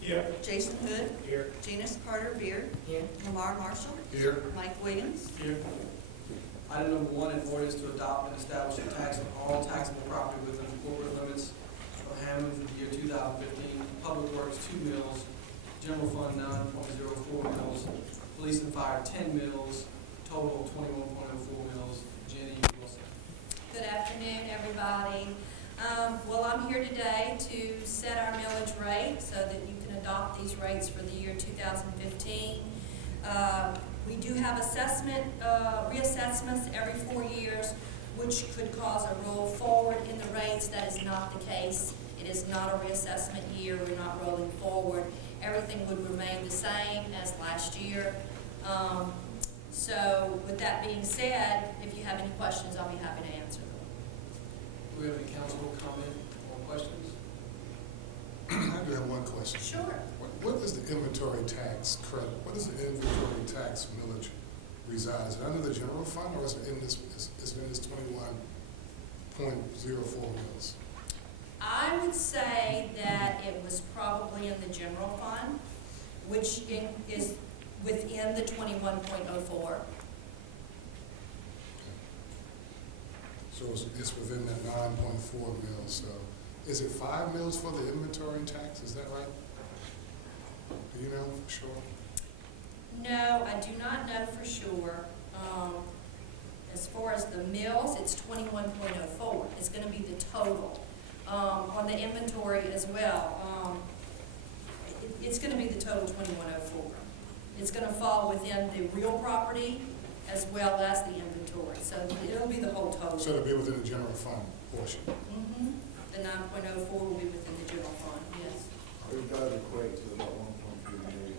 Here. Jason Hood. Here. Janice Carter Beard. Here. Lamar Marshall. Here. Mike Williams. Here. Item number 1, an ordinance to adopt and establish a tax on all taxable property within the corporate limits of Hammond for the year 2015. Public Works, 2 mills. General Fund, 9.04 mills. Police and Fire, 10 mills. Total, 21.04 mills. Jenny Wilson. Good afternoon, everybody. Well, I'm here today to set our millage rate so that you can adopt these rates for the year 2015. We do have reassessments every 4 years, which could cause a roll forward in the rates. That is not the case. It is not a reassessment year. We're not rolling forward. Everything would remain the same as last year. So with that being said, if you have any questions, I'll be happy to answer them. Do we have any council comment or questions? I do have one question. Sure. What is the inventory tax credit? What is the inventory tax millage resides? Is it under the general fund, or is it in this 21.04 mils? I would say that it was probably in the general fund, which is within the 21.04. So it's within that 9.4 mils. So is it 5 mils for the inventory tax? Is that right? Do you know for sure? No, I do not know for sure. As far as the mills, it's 21.04. It's going to be the total. On the inventory as well, it's going to be the total 2104. It's going to fall within the real property as well as the inventory. So it'll be the whole total. So it'll be within the general fund portion. The 9.04 will be within the general fund, yes. It does equate to about 1.3 million.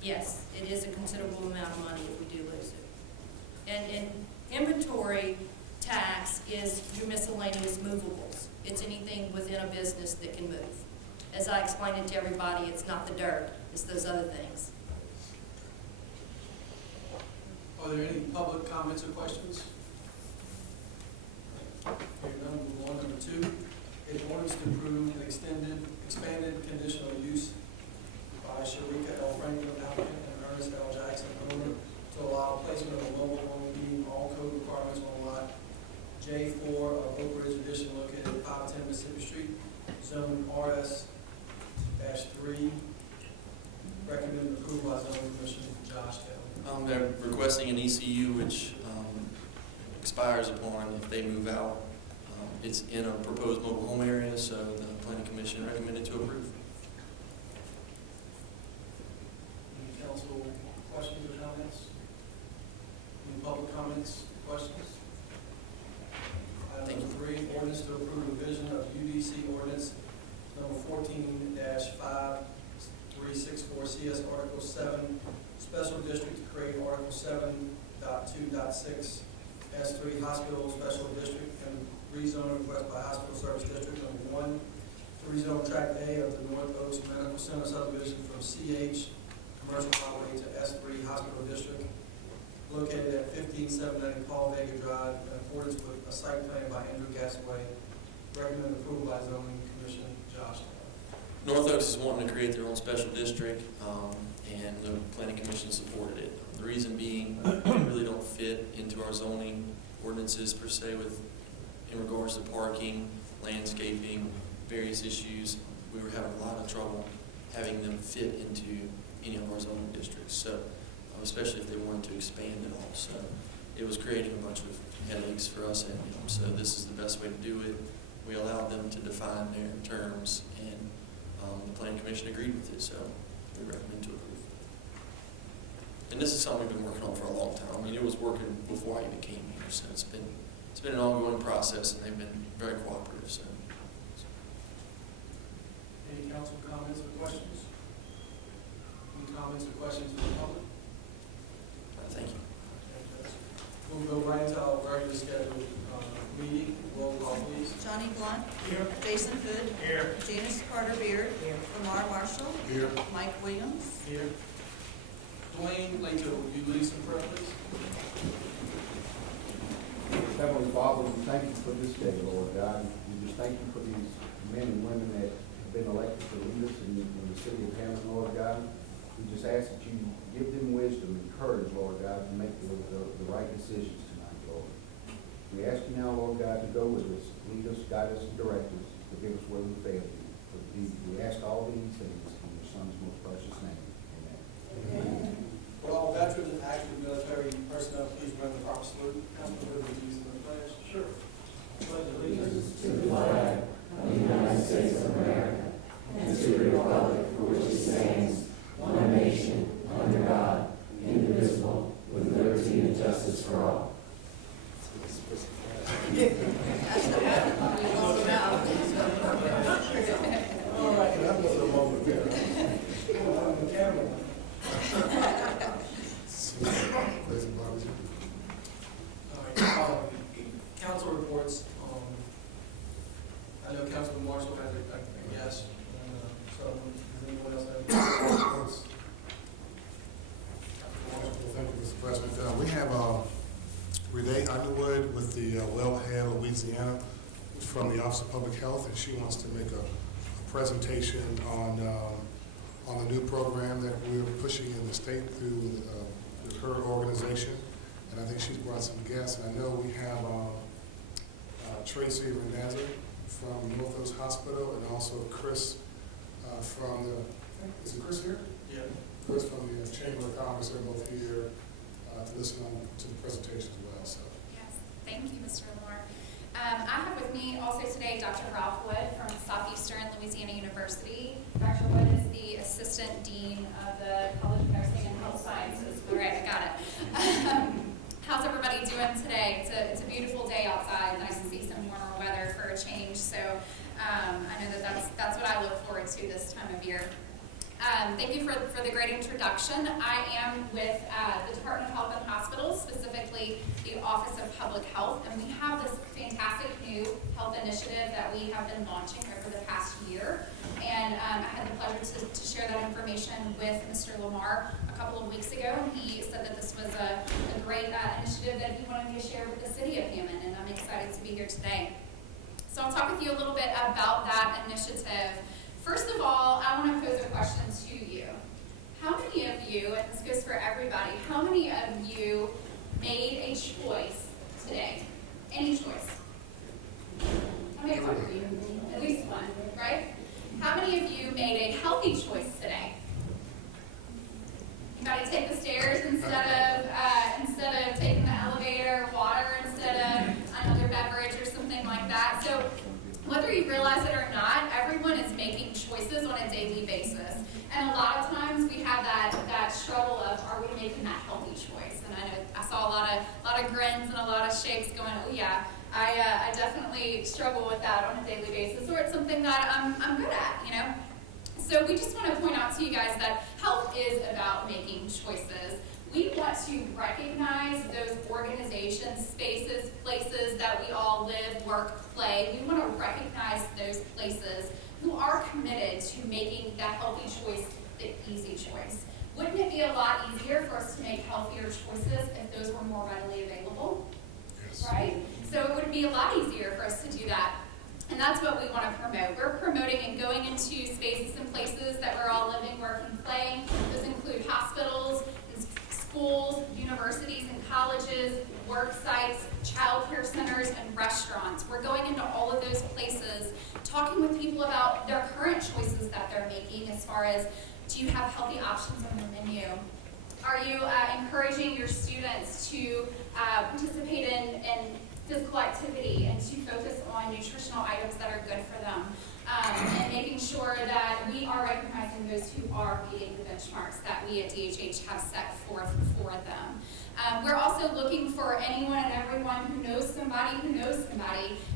Yes, it is a considerable amount of money if we do lose it. And inventory tax is your miscellaneous movables. It's anything within a business that can move. As I explained it to everybody, it's not the dirt, it's those other things. Are there any public comments or questions? Hearing none, move on. Number 2, an ordinance to approve an expanded conditional use by Sharika L. Franklin, applicant, and Ernest L. Jackson, owner, to allow placement of a mobile home meeting all code requirements on lot J4 of Oak Ridge Edition located at 510 Mississippi Street, zone RS-3. Recommend approval by zoning commission. Josh Taylor. They're requesting an ECU which expires upon if they move out. It's in a proposed mobile home area, so the planning commission recommended to approve. Any council questions or comments? Any public comments, questions? Item number 3, ordinance to approve revision of UDC ordinance number 14-5364 CS Article 7, Special District to create Article 7.2.6 S3 Hospital Special District and rezone request by Hospital Service District. Number 1, to rezone Tract A of the North Oaks Medical Center subdivision from CH Commercial Highway to S3 Hospital District, located at 15790 Paul Vega Drive, in accordance with a site plan by Andrew Gasaway. Recommend approval by zoning commission. Josh. North Oaks is wanting to create their own special district, and the planning commission supported it. The reason being, they really don't fit into our zoning ordinances per se in regards to parking, landscaping, various issues. We were having a lot of trouble having them fit into any of our zoning districts. So, especially if they wanted to expand it all. So it was creating a bunch of headaches for us and them. So this is the best way to do it. We allowed them to define their terms, and the planning commission agreed with it. So we recommend to approve. And this is something we've been working on for a long time. I mean, it was working before I even came here. So it's been an ongoing process, and they've been very cooperative. So. Any council comments or questions? Any comments or questions from the public? Thank you. We'll go right into our regularly scheduled meeting. Roll call, please. Johnny Blunt. Here. Jason Hood. Here. Janice Carter Beard. Lamar Marshall. Here. Mike Williams. Here. Dwayne Lato, will you lead some prayer, please? Heavenly Father, we thank you for this day, Lord God. We just thank you for these men and women that have been elected to lead us in the city of Hammond, Lord God. We just ask that you give them wisdom and courage, Lord God, to make the right decisions tonight, Lord. We ask you now, Lord God, to go with us, lead us, guide us, and direct us, forgive us where we failed you. We ask all these things in your Son's most precious name. Amen. Will all veterans and active military personnel please run the proper salute? Councilman, will you use the pledge? Sure. Pledge allegiance to the flag of the United States of America and to the republic for which it stands, one nation, under God, indivisible, with liberty and justice for all. All right, that was a moment there. On the camera. Crazy barbecue. All right, council reports. I know Councilman Marshall has a guest. So, does anyone else have any reports? Well, thank you, Mr. President. We have Renee Underwood with the Wellhead, Louisiana, from the Office of Public Health, and she wants to make a presentation on the new program that we're pushing in the state through her organization. And I think she's brought some guests. And I know we have Tracy Renazza from North Coast Hospital, and also Chris from the, is it Chris here? Yeah. Chris from the Chamber of Commerce. They're both here to listen to the presentation as well. So. Yes, thank you, Mr. Lamar. I have with me also today Dr. Ralph Wood from Southeastern Louisiana University. Dr. Wood is the Assistant Dean of the College of Nursing and Health Sciences. All right, I got it. How's everybody doing today? It's a beautiful day outside. Nice to see some warmer weather for a change. So I know that's what I look forward to this time of year. Thank you for the great introduction. I am with the Department of Health and Hospitals, specifically the Office of Public Health, and we have this fantastic new health initiative that we have been launching over the past year. And I had the pleasure to share that information with Mr. Lamar a couple of weeks ago, and he said that this was a great initiative that he wanted to share with the city of Hammond, and I'm excited to be here today. So I'll talk with you a little bit about that initiative. First of all, I want to pose a question to you. How many of you, and this goes for everybody, how many of you made a choice today? Any choice? How many of you? At least one, right? How many of you made a healthy choice today? You got to take the stairs instead of taking the elevator, water instead of another beverage or something like that. So whether you realize it or not, everyone is making choices on a daily basis. And a lot of times we have that struggle of, are we making that healthy choice? And I know I saw a lot of grins and a lot of shakes going, oh yeah, I definitely struggle with that on a daily basis, or it's something that I'm good at, you know? So we just want to point out to you guys that health is about making choices. We want to recognize those organizations, spaces, places that we all live, work, play. We want to recognize those places who are committed to making that healthy choice the easy choice. Wouldn't it be a lot easier for us to make healthier choices if those were more readily available? Yes. Right? So it would be a lot easier for us to do that. And that's what we want to promote. We're promoting and going into spaces and places that we're all living, working, playing. Those include hospitals, schools, universities and colleges, work sites, child care centers, and restaurants. We're going into all of those places, talking with people about their current choices that they're making as far as, do you have healthy options on your menu? Are you encouraging your students to participate in physical activity and to focus on nutritional items that are good for them? And making sure that we are recognizing those who are meeting the benchmarks that we at DHH have set forth for them. We're also looking for anyone and everyone who knows somebody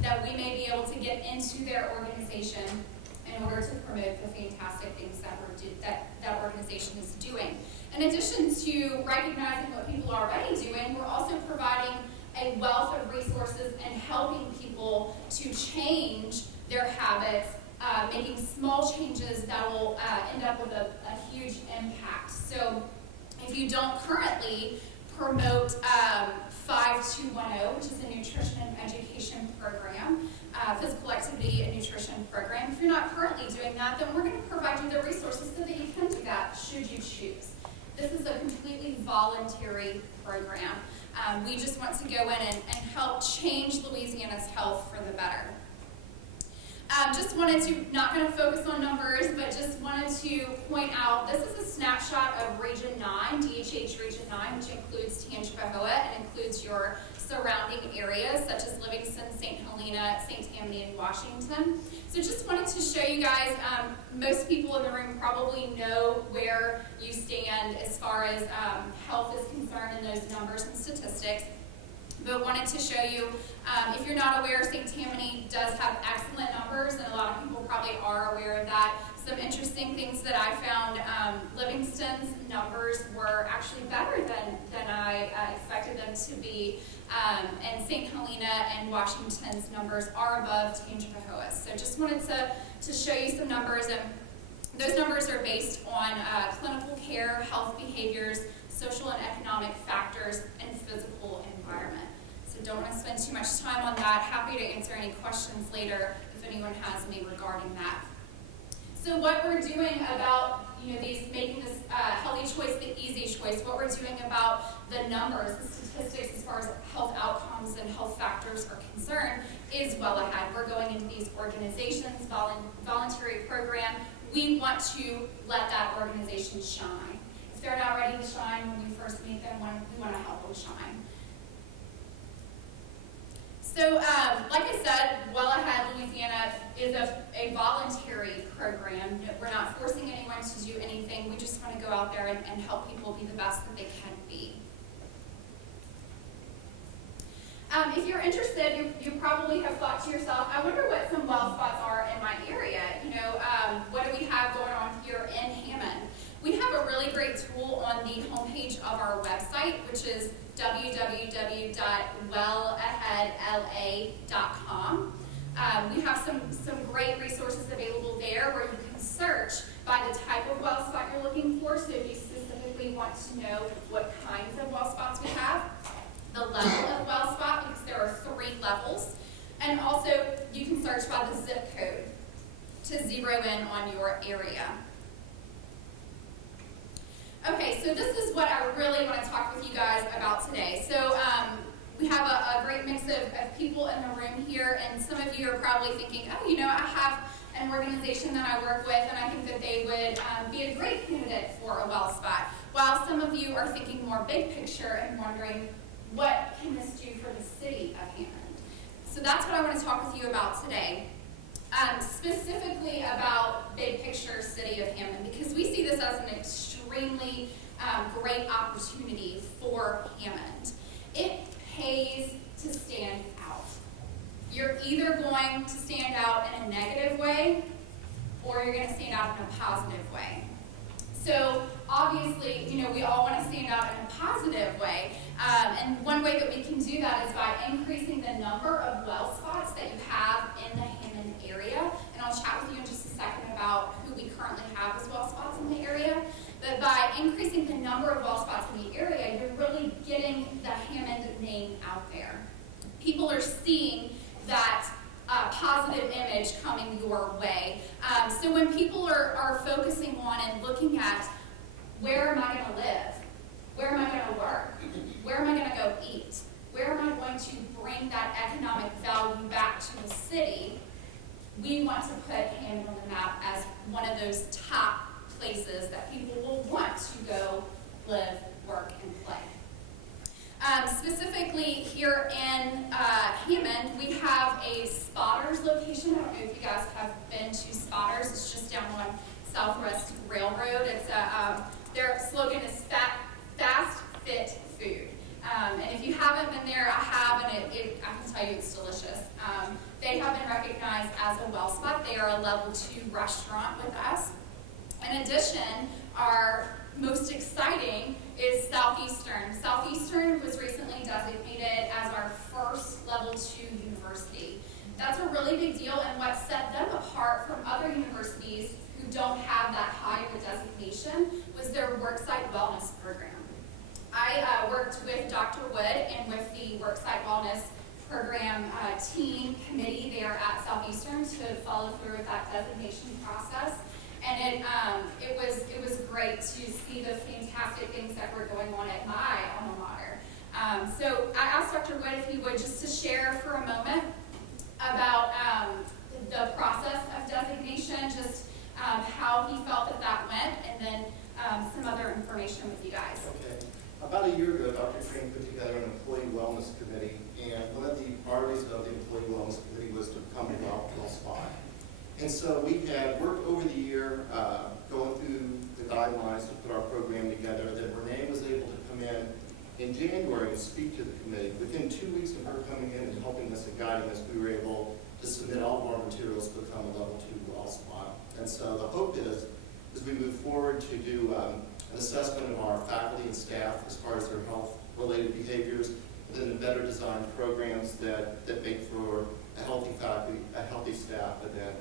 that we may be able to get into their organization in order to promote the fantastic things that organization is doing. In addition to recognizing what people are already doing, we're also providing a wealth of resources and helping people to change their habits, making small changes that will end up with a huge impact. So if you don't currently promote 5210, which is a nutrition and education program, physical activity and nutrition program. If you're not currently doing that, then we're going to provide you the resources so that you can do that should you choose. This is a completely voluntary program. We just want to go in and help change Louisiana's health for the better. Just wanted to, not going to focus on numbers, but just wanted to point out, this is a snapshot of Region 9, DHH Region 9, which includes Tangipahoa and includes your surrounding areas such as Livingston, St. Helena, St. Tammany, and Washington. So just wanted to show you guys, most people in the room probably know where you stand as far as health is concerned in those numbers and statistics. But wanted to show you, if you're not aware, St. Tammany does have excellent numbers, and a lot of people probably are aware of that. Some interesting things that I found, Livingston's numbers were actually better than I expected them to be, and St. Helena and Washington's numbers are above Tangipahoa's. So just wanted to show you some numbers, and those numbers are based on clinical care, health behaviors, social and economic factors, and physical environment. So don't want to spend too much time on that. Happy to answer any questions later if anyone has any regarding that. So what we're doing about making this healthy choice the easy choice, what we're doing about the numbers, the statistics as far as health outcomes and health factors are concerned is well ahead. We're going into these organizations, voluntary program. We want to let that organization shine. If they're not ready to shine when we first meet them, we want to help them shine. So, like I said, Well Ahead Louisiana is a voluntary program. We're not forcing anyone to do anything. We just want to go out there and help people be the best that they can be. If you're interested, you probably have thought to yourself, I wonder what some well spots are in my area. What do we have going on here in Hammond? We have a really great tool on the homepage of our website, which is www.wellaheadla.com. We have some great resources available there where you can search by the type of well spot you're looking for. So if you specifically want to know what kinds of well spots we have, the level of well spot, because there are 3 levels, and also you can search by the zip code to zero in on your area. Okay, so this is what I really want to talk with you guys about today. So we have a great mix of people in the room here, and some of you are probably thinking, oh, I have an organization that I work with, and I think that they would be a great candidate for a well spot. While some of you are thinking more big picture and wondering, what can this do for the city of Hammond? So that's what I want to talk with you about today. Specifically about big picture city of Hammond, because we see this as an extremely great opportunity for Hammond. It pays to stand out. You're either going to stand out in a negative way or you're going to stand out in a positive way. So obviously, we all want to stand out in a positive way. And one way that we can do that is by increasing the number of well spots that you have in the Hammond area. And I'll chat with you in just a second about who we currently have as well spots in the area. But by increasing the number of well spots in the area, you're really getting the Hammond name out there. People are seeing that positive image coming your way. So when people are focusing on and looking at, where am I going to live? Where am I going to work? Where am I going to go eat? Where am I going to bring that economic value back to the city? We want to put Hammond on the map as one of those top places that people will want to go live, work, and play. Specifically here in Hammond, we have a Spotters location. I don't know if you guys have been to Spotters. It's just down on Southwest Railroad. It's their slogan is fast, fit food. And if you haven't been there, I have, and I can tell you it's delicious. They have been recognized as a well spot. They are a level 2 restaurant with us. In addition, our most exciting is Southeastern. Southeastern was recently designated as our first level 2 university. That's a really big deal, and what set them apart from other universities who don't have that high of a designation was their worksite wellness program. I worked with Dr. Wood and with the worksite wellness program team committee there at Southeastern to follow through with that designation process. And it was great to see the fantastic things that were going on at my alma mater. So I asked Dr. Wood if he would just to share for a moment about the process of designation, just how he felt that went, and then some other information with you guys. Okay. About a year ago, Dr. Crane put together an employee wellness committee, and one of the priorities of the employee wellness committee was to become a well spot. And so we had worked over the year, going through the guidelines to put our program together. Then Renee was able to come in January and speak to the committee. Within 2 weeks of her coming in and helping us and guiding us, we were able to submit all of our materials to become a level 2 well spot. And so the hope is, as we move forward, to do an assessment of our faculty and staff as far as their health-related behaviors, and then to better design programs that make for a healthy faculty, a healthy staff, and then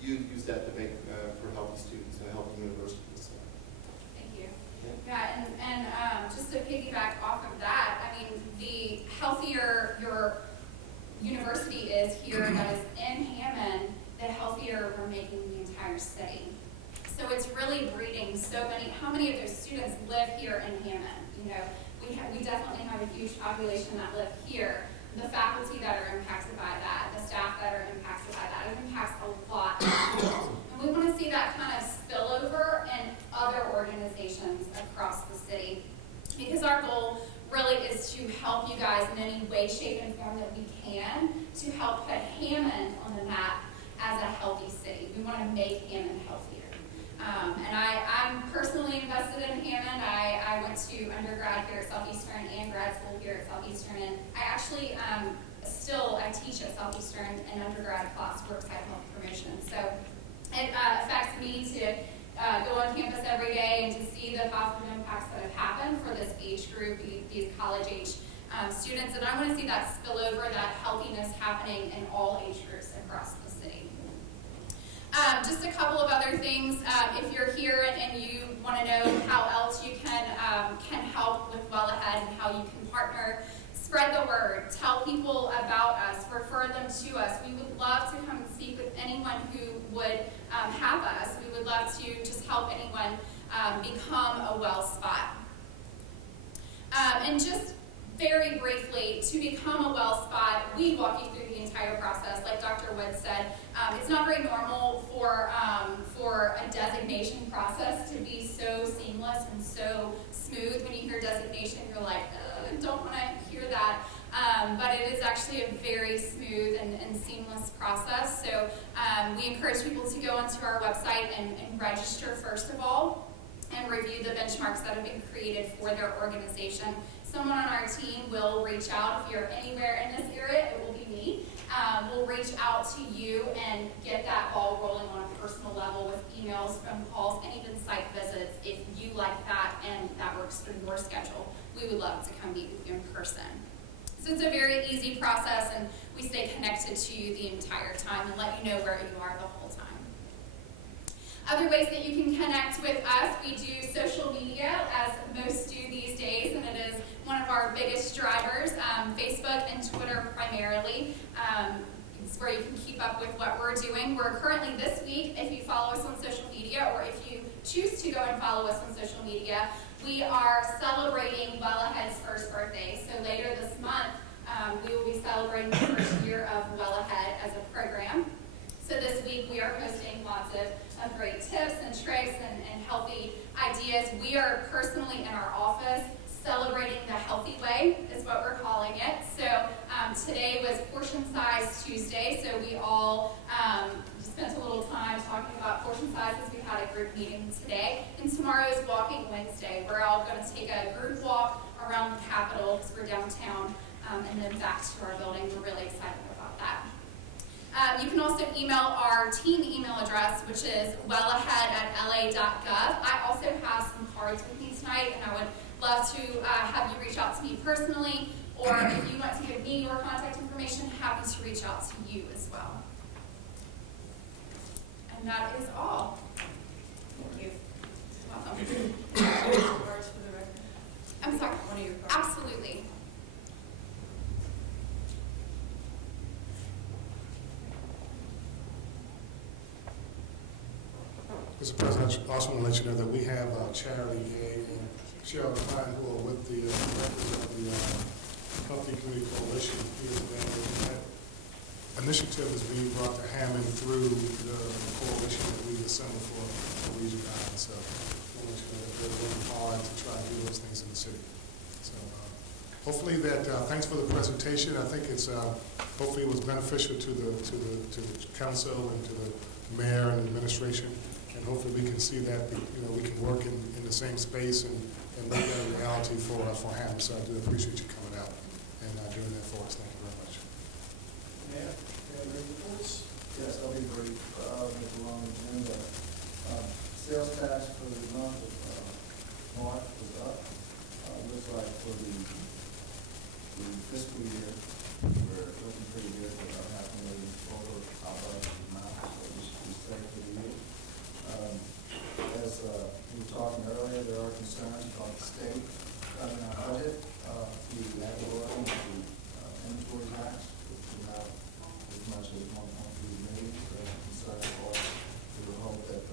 use that to make for healthy students and a healthy university. So. Thank you. Yeah, and just to piggyback off of that, I mean, the healthier your university is here that is in Hammond, the healthier we're making the entire city. So it's really breeding so many. How many of those students live here in Hammond? You know, we definitely have a huge population that live here. The faculty that are impacted by that, the staff that are impacted by that, it impacts a lot of people. And we want to see that kind of spill over in other organizations across the city. Because our goal really is to help you guys in any way, shape, and form that we can to help put Hammond on the map as a healthy city. We want to make Hammond healthier. And I'm personally invested in Hammond. I went to undergrad here at Southeastern and grad school here at Southeastern. And I actually I teach at Southeastern in undergrad class, worksite health promotion. So it affects me to go on campus every day and to see the positive impacts that have happened for this age group, these college age students. And I want to see that spill over, that healthiness happening in all age groups across the city. Just a couple of other things. If you're here and you want to know how else you can help with Well Ahead and how you can partner, spread the word. Tell people about us. Refer them to us. We would love to come and speak with anyone who would have us. We would love to just help anyone become a well spot. And just very briefly, to become a well spot, we walk you through the entire process. Like Dr. Wood said, it's not very normal for a designation process to be so seamless and so smooth. When you hear designation, you're like, I don't want to hear that. But it is actually a very smooth and seamless process. So we encourage people to go onto our website and register first of all, and review the benchmarks that have been created for their organization. Someone on our team will reach out. If you're anywhere in this area, it will be me. We'll reach out to you and get that ball rolling on a personal level with emails, phone calls, and even site visits if you like that and that works for your schedule. We would love to come meet with you in person. So it's a very easy process, and we stay connected to you the entire time and let you know where you are the whole time. Other ways that you can connect with us, we do social media, as most do these days, and it is one of our biggest drivers, Facebook and Twitter primarily. It's where you can keep up with what we're doing. We're currently this week, if you follow us on social media, or if you choose to go and follow us on social media, we are celebrating Well Ahead's first birthday. So later this month, we will be celebrating the first year of Well Ahead as a program. So this week we are posting lots of great tips and tricks and healthy ideas. We are personally in our office celebrating the healthy way is what we're calling it. So today was Portion Size Tuesday, so we all spent a little time talking about portion sizes. We had a group meeting today, and tomorrow is Walking Wednesday. We're all going to take a group walk around the Capitol because we're downtown, and then back to our building. We're really excited about that. You can also email our team email address, which is wellahead@la.gov. I also have some cards with me tonight, and I would love to have you reach out to me personally, or if you want to give me your contact information, happy to reach out to you as well. And that is all. Thank you. Welcome. Cards for the record. I'm sorry. One of your cards. Absolutely. Mr. President, I also want to let you know that we have Charity Gay and Cheryl Klein, who are with the members of the Healthy Community Coalition here today. That initiative is being brought to Hammond through the coalition that we assembled for Region 9. So I want to let you know that they're working hard to try to do those things in the city. So hopefully that, thanks for the presentation. I think it's, hopefully it was beneficial to the council and to the mayor and administration. And hopefully we can see that, we can work in the same space and make that a reality for Hammond. So I do appreciate you coming out and doing that for us. Thank you very much. Mayor, any reports? Yes, I'll be brief. With a long agenda. Sales tax for the month of March was up. Looks like for the fiscal year, we're looking pretty good for about $500,000 over our budget amount, so we should be safe for the year. As we were talking earlier, there are concerns about the state cutting our budget through the ag oil and the inventory tax, which is not as much as $1.3 million, so that's a concern for us. We would hope that a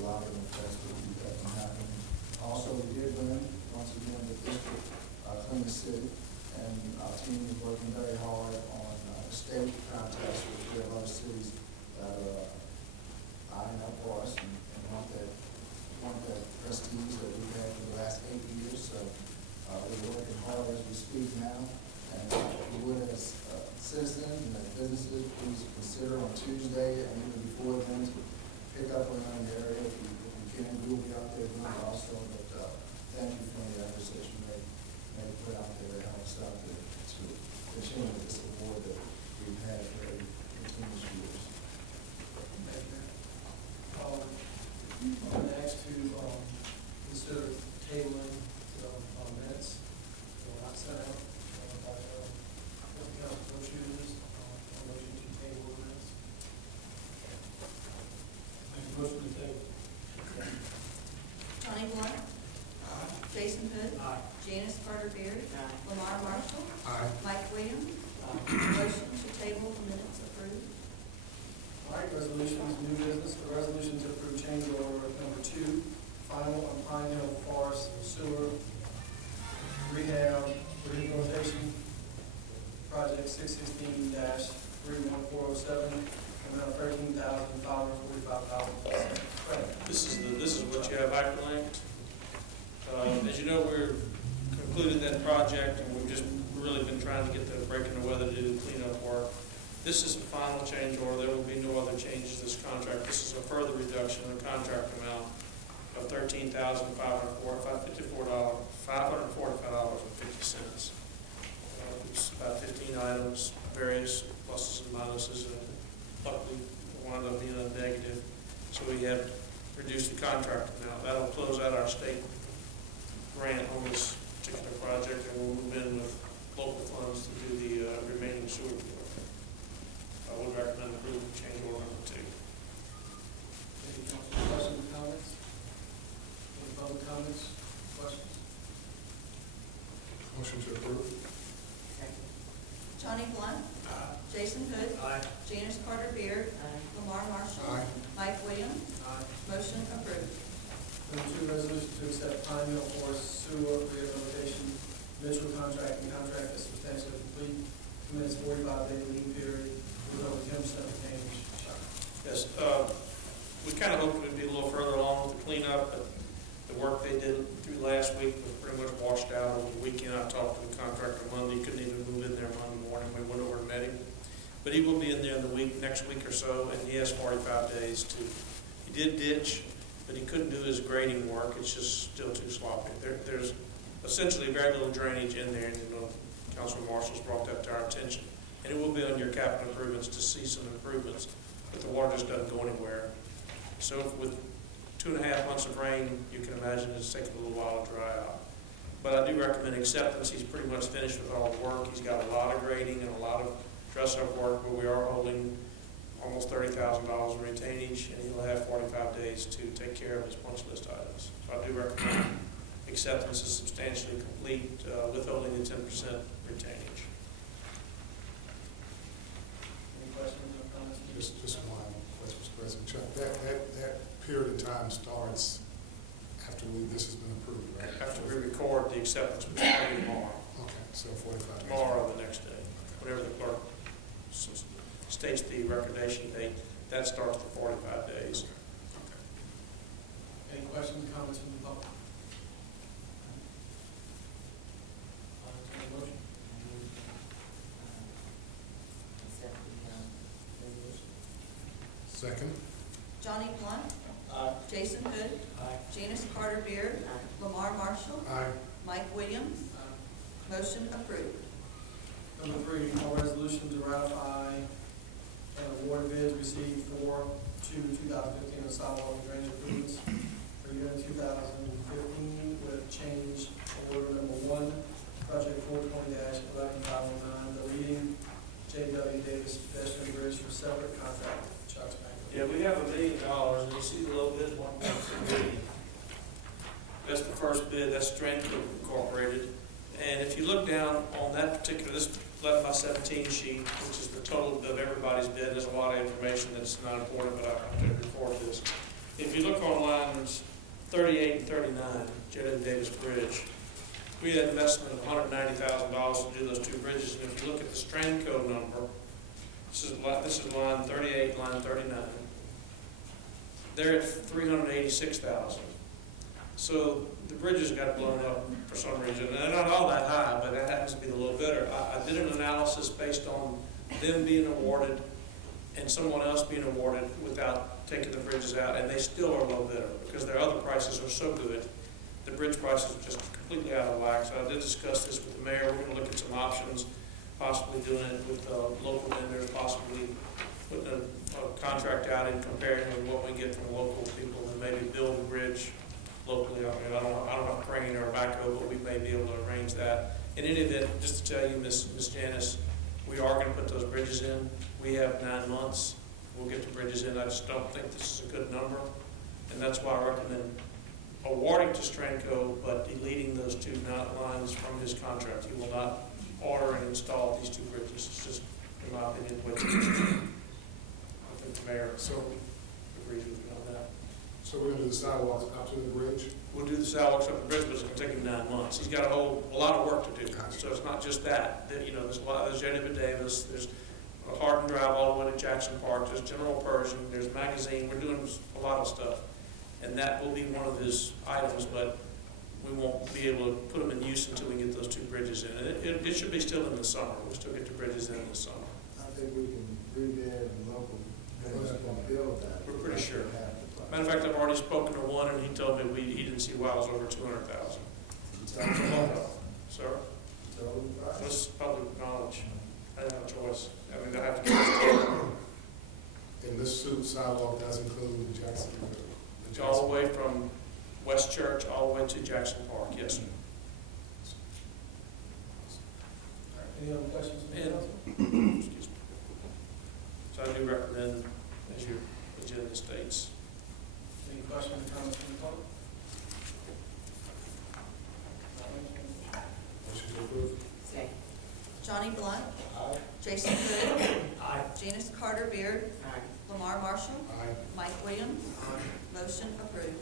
lot of effects would be that from happening. Also, we did win, once again, the district Clean the City, and our team is working very hard on state contests with the other cities that are eyeing up for us and want that prestige that we've had for the last 8 years. So we're working hard as we speak now, and we would as citizens and as businesses, please consider on Tuesday and even before then to pick up around the area if you can. We will be out there doing it also, but thank you for the efforts that you may put out there to help us out there to continue with this award that we've had for continuous years. Thank you, Mayor. I'm asked to consider tabling minutes that were not sent out by Council Negotiators on motion to table the minutes. Make a motion to table. Johnny Blunt. Jason Hood. Janice Carter Beard. Lamar Marshall. Aye. Mike Williams. Motion to table the minutes approved. All right, resolutions, new business, the resolution to approve change order number 2, final on Pine Hill Forest and Sewer Rehab Rehabilitation Project 616-31407, amount of $13,545. This is what you have hyperlinked. As you know, we're concluding that project, and we've just really been trying to get the break in the weather to do the cleanup work. This is a final change order. There will be no other changes to this contract. This is a further reduction in the contract amount of $13,545.50. It's about 15 items, various pluses and minuses, and luckily wound up being a negative. So we have reduced the contract amount. That'll close out our state grant on this particular project, and we'll move in with local funds to do the remaining sewer work. I would recommend approving change order number 2. Any council questions, comments? Any public comments, questions? Motion to approve. Johnny Blunt. Jason Hood. Janice Carter Beard. Lamar Marshall. Aye. Mike Williams. Motion approved. Number 2, resolution to accept Pine Hill Forest Sewer Rehabilitation Mutual Contract and contract is substantially complete. Commence 45-day lead period with over 10% retainage. Yes, we kind of hoped we'd be a little further along with the cleanup, but the work they did through last week was pretty much washed out over the weekend. I talked to the contractor Monday, couldn't even move in there Monday morning. We went over and met him. But he will be in there in the next week or so, and he has 45 days to, he did ditch, but he couldn't do his grading work. It's just still too sloppy. There's essentially very little drainage in there, and Councilor Marshall's brought that to our attention. And it will be on your capital improvements to see some improvements, but the water just doesn't go anywhere. So with 2.5 months of rain, you can imagine it's taking a little while to dry out. But I do recommend acceptance. He's pretty much finished with all the work. He's got a lot of grading and a lot of dress-up work, but we are holding almost $30,000 in retainage, and he'll have 45 days to take care of his punch list items. So I do recommend acceptance is substantially complete, withholding the 10% retainage. Any questions or comments? Just one question, Mr. President. Chuck, that period of time starts after this has been approved, right? After we record the acceptance, which will be tomorrow, Okay, so 45 days. tomorrow or the next day, whatever the clerk states the recordation date, that starts the 45 days. Any questions, comments from the public? Motion? Second? Johnny Blunt. Aye. Jason Hood. Janice Carter Beard. Lamar Marshall. Aye. Mike Williams. Motion approved. Number 3, all resolution to ratify and award bids received for 2015 on sidewalk and drainage improvements for year 2015 with change order number 1, project 420-11509, deleting J.W. Davis pedestrian bridge for separate contract. Chuck's back. Yeah, we have $1 million, and you see the low bid, 1.6 million. That's the first bid, that's Strandco Incorporated. And if you look down on that particular, this 11 by 17 sheet, which is the total of everybody's bid, there's a lot of information that's not important, but I have to record this. If you look on lines 38 and 39, J.W. Davis Bridge, we had an investment of $190,000 to do those two bridges. And if you look at the Strandco number, this is line 38, line 39. They're at $386,000. So the bridges got blown up for some reason. And they're not all that high, but that happens to be the low bidder. I did an analysis based on them being awarded and someone else being awarded without taking the bridges out, and they still are low bidder because their other prices are so good. The bridge prices are just completely out of whack. So I did discuss this with the mayor. We're going to look at some options, possibly doing it with local vendors, possibly putting a contract out and comparing with what we get from local people and maybe build a bridge locally. I mean, I don't have a crane or a backhoe, but we may be able to arrange that. In any event, just to tell you, Miss Janice, we are going to put those bridges in. We have 9 months. We'll get the bridges in. I just don't think this is a good number, and that's why I recommend awarding to Strandco, but deleting those two lines from his contract. He will not order and install these two bridges. It's just, in my opinion, what I think the mayor agrees with me on that. So we're gonna do the sidewalks up to the bridge? We'll do the sidewalks up the bridge, but it's going to take him 9 months. He's got a lot of work to do. So it's not just that. You know, there's a lot. There's J.W. Davis. There's Hardin Drive all the way to Jackson Park. There's General Pershing. There's Magazine. We're doing a lot of stuff, and that will be one of his items. But we won't be able to put them in use until we get those two bridges in. And it should be still in the summer. We'll still get the bridges in this summer. I think we can rebid and local vendors can build that. We're pretty sure. Matter of fact, I've already spoken to one, and he told me he didn't see wells over 200,000. Sir, that's public knowledge. I have no choice. I mean, I have to get this. And this sidewalk does include the Jackson? All the way from West Church all the way to Jackson Park, yes, sir. Any other questions from the And- council? Excuse me. So I do recommend, as your agenda states. Any questions or comments from the public? Motion to approve? Johnny Blunt. Aye. Jason Hood. Janice Carter Beard. Lamar Marshall. Aye. Mike Williams. Motion approved.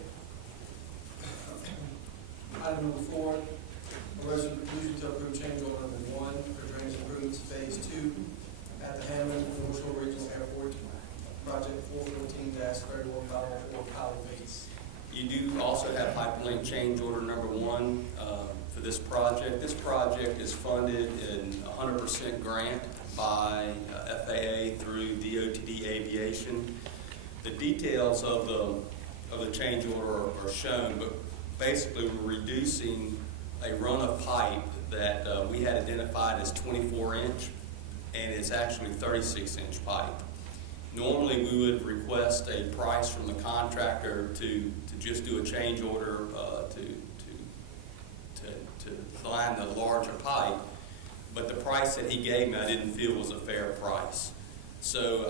Item number 4, a resolution to approve change order number 1 for drainage improvements phase 2 at the Hammond Regional Airport, project 414-31504 Powell Bates. You do also have hyperlink change order number 1 for this project. This project is funded in 100% grant by FAA through DOTD Aviation. The details of the change order are shown, but basically we're reducing a run of pipe that we had identified as 24-inch, and it's actually 36-inch pipe. Normally, we would request a price from the contractor to just do a change order to line the larger pipe, but the price that he gave me I didn't feel was a fair price. So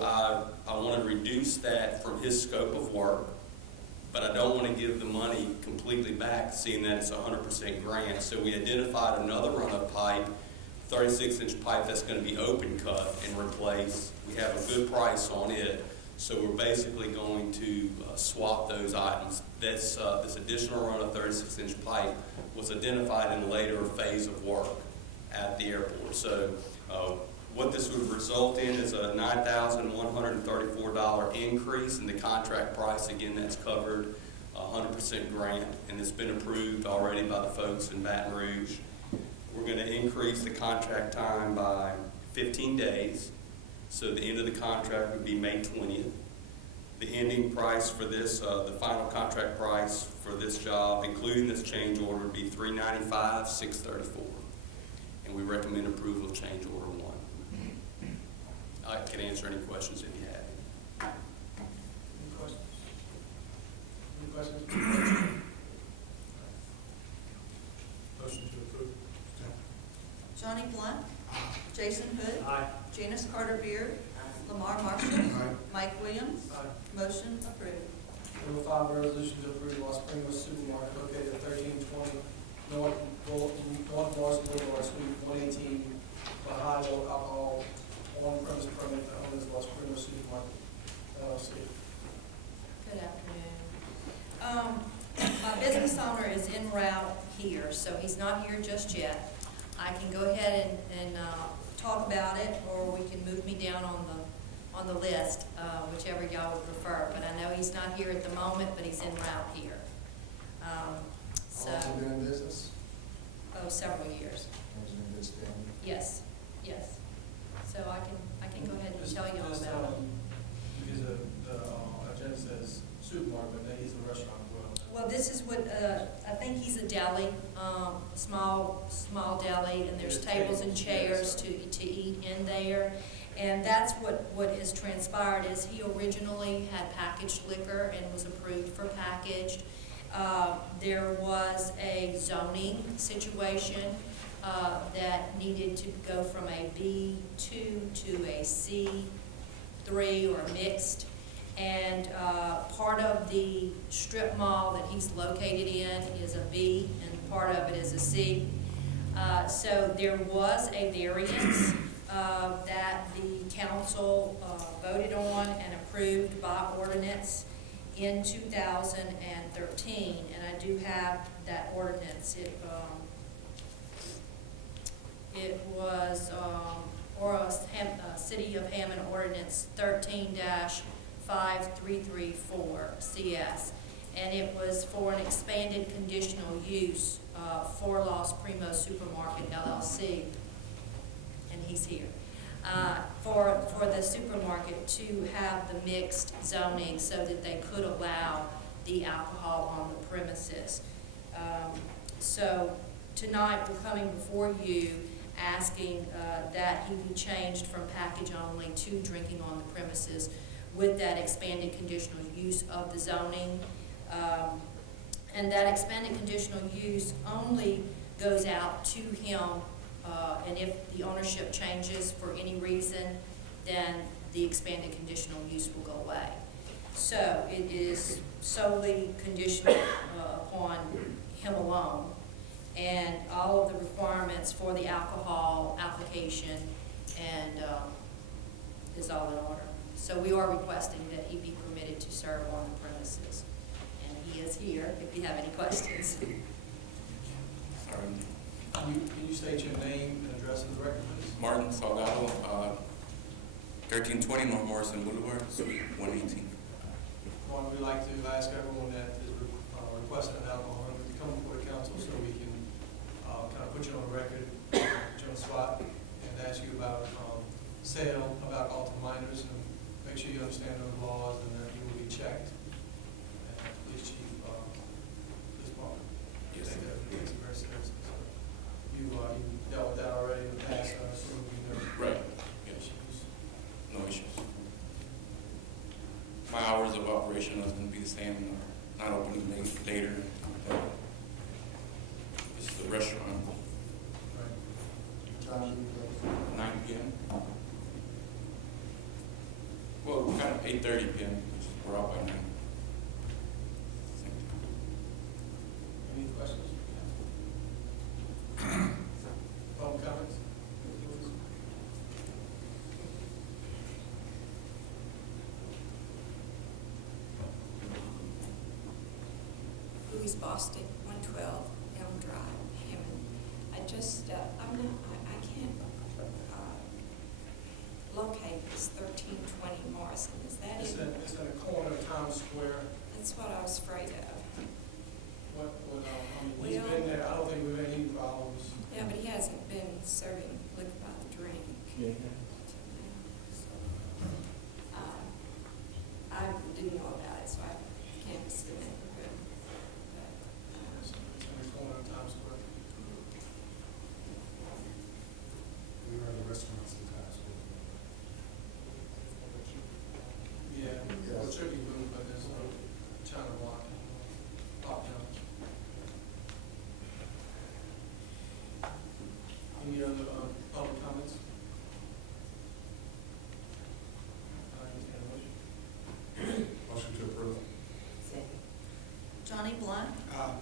I want to reduce that from his scope of work, but I don't want to give the money completely back, seeing that it's 100% grant. So we identified another run of pipe, 36-inch pipe that's going to be open cut and replaced. We have a good price on it. So we're basically going to swap those items. This additional run of 36-inch pipe was identified in a later phase of work at the airport. So what this would result in is a $9,134 increase in the contract price. Again, that's covered 100% grant, and it's been approved already by the folks in Baton Rouge. We're going to increase the contract time by 15 days. So the end of the contract would be May 20th. The ending price for this, the final contract price for this job, including this change order, would be $395,634. And we recommend approval of change order 1. I can answer any questions if you have. Any questions? Any questions? Motion to approve. Johnny Blunt. Jason Hood. Aye. Janice Carter Beard. Lamar Marshall. Aye. Mike Williams. Motion approved. Number 5, resolution to approve Los Primos Supermarket located at 1320 North Morris Boulevard, Suite 118, for high-low alcohol on-premise permit to own as Los Primos Supermarket, LLC. Good afternoon. My business owner is en route here, so he's not here just yet. I can go ahead and talk about it, or we can move me down on the list, whichever y'all would prefer. But I know he's not here at the moment, but he's en route here. Also been in business? Several years. Has it been good standing? Yes, yes. So I can go ahead and tell you all about it. Because the agenda says supermarket, but he's a restaurant as well. Well, this is what, I think he's a deli, small deli, and there's tables and chairs to eat in there. And that's what has transpired is he originally had packaged liquor and was approved for packaged. There was a zoning situation that needed to go from a B2 to a C3 or mixed. And part of the strip mall that he's located in is a B, and part of it is a C. So there was a variance that the council voted on and approved by ordinance in 2013, and I do have that ordinance. It was City of Hammond Ordinance 13-5334 CS, and it was for an expanded conditional use for Los Primos Supermarket LLC, and he's here. For the supermarket to have the mixed zoning so that they could allow the alcohol on the premises. So tonight we're coming before you asking that he be changed from package only to drinking on the premises with that expanded conditional use of the zoning. And that expanded conditional use only goes out to him, and if the ownership changes for any reason, then the expanded conditional use will go away. So it is solely conditional upon him alone, and all of the requirements for the alcohol application and is all in order. So we are requesting that he be permitted to serve on the premises, and he is here if you have any questions. Can you state your name and address for the record, please? Martin Salgado, 1320 North Morrison Boulevard, Suite 118. Well, we'd like to ask everyone that is requesting an alcohol permit to come before the council so we can kind of put you on the record, put you on the spot, and ask you about sale of alcohol to minors, and make sure you understand those laws, and that you will be checked. And Police Chief, this morning. Yes, Take sir. that very seriously. So you dealt with that already in the past, so we know. Right. Yes. No issues. My hours of operation is going to be the same, not opening later. This is the restaurant, Right. What time do you close? 9 p.m. Well, kind of 8:30 p.m., which is we're out by 9. Same time. Any questions? Public comments? Louis Boston, 112 Elm Drive, Hammond. I just, I can't locate this 1320 Morrison. Is that It's it? it's in the corner of Times Square. That's what I was afraid of. He's been there, I don't think we've had any problems. Yeah, but he hasn't been serving liquor by the drink. Yeah. I didn't know about it, so I canvassed the neighborhood. It's in the corner of Times Square. We are the restaurants in Times Square. Yeah, it's a tricky move, but there's no China block. Pop down. Any other public comments? Motion to approve. Johnny Blunt. Aye.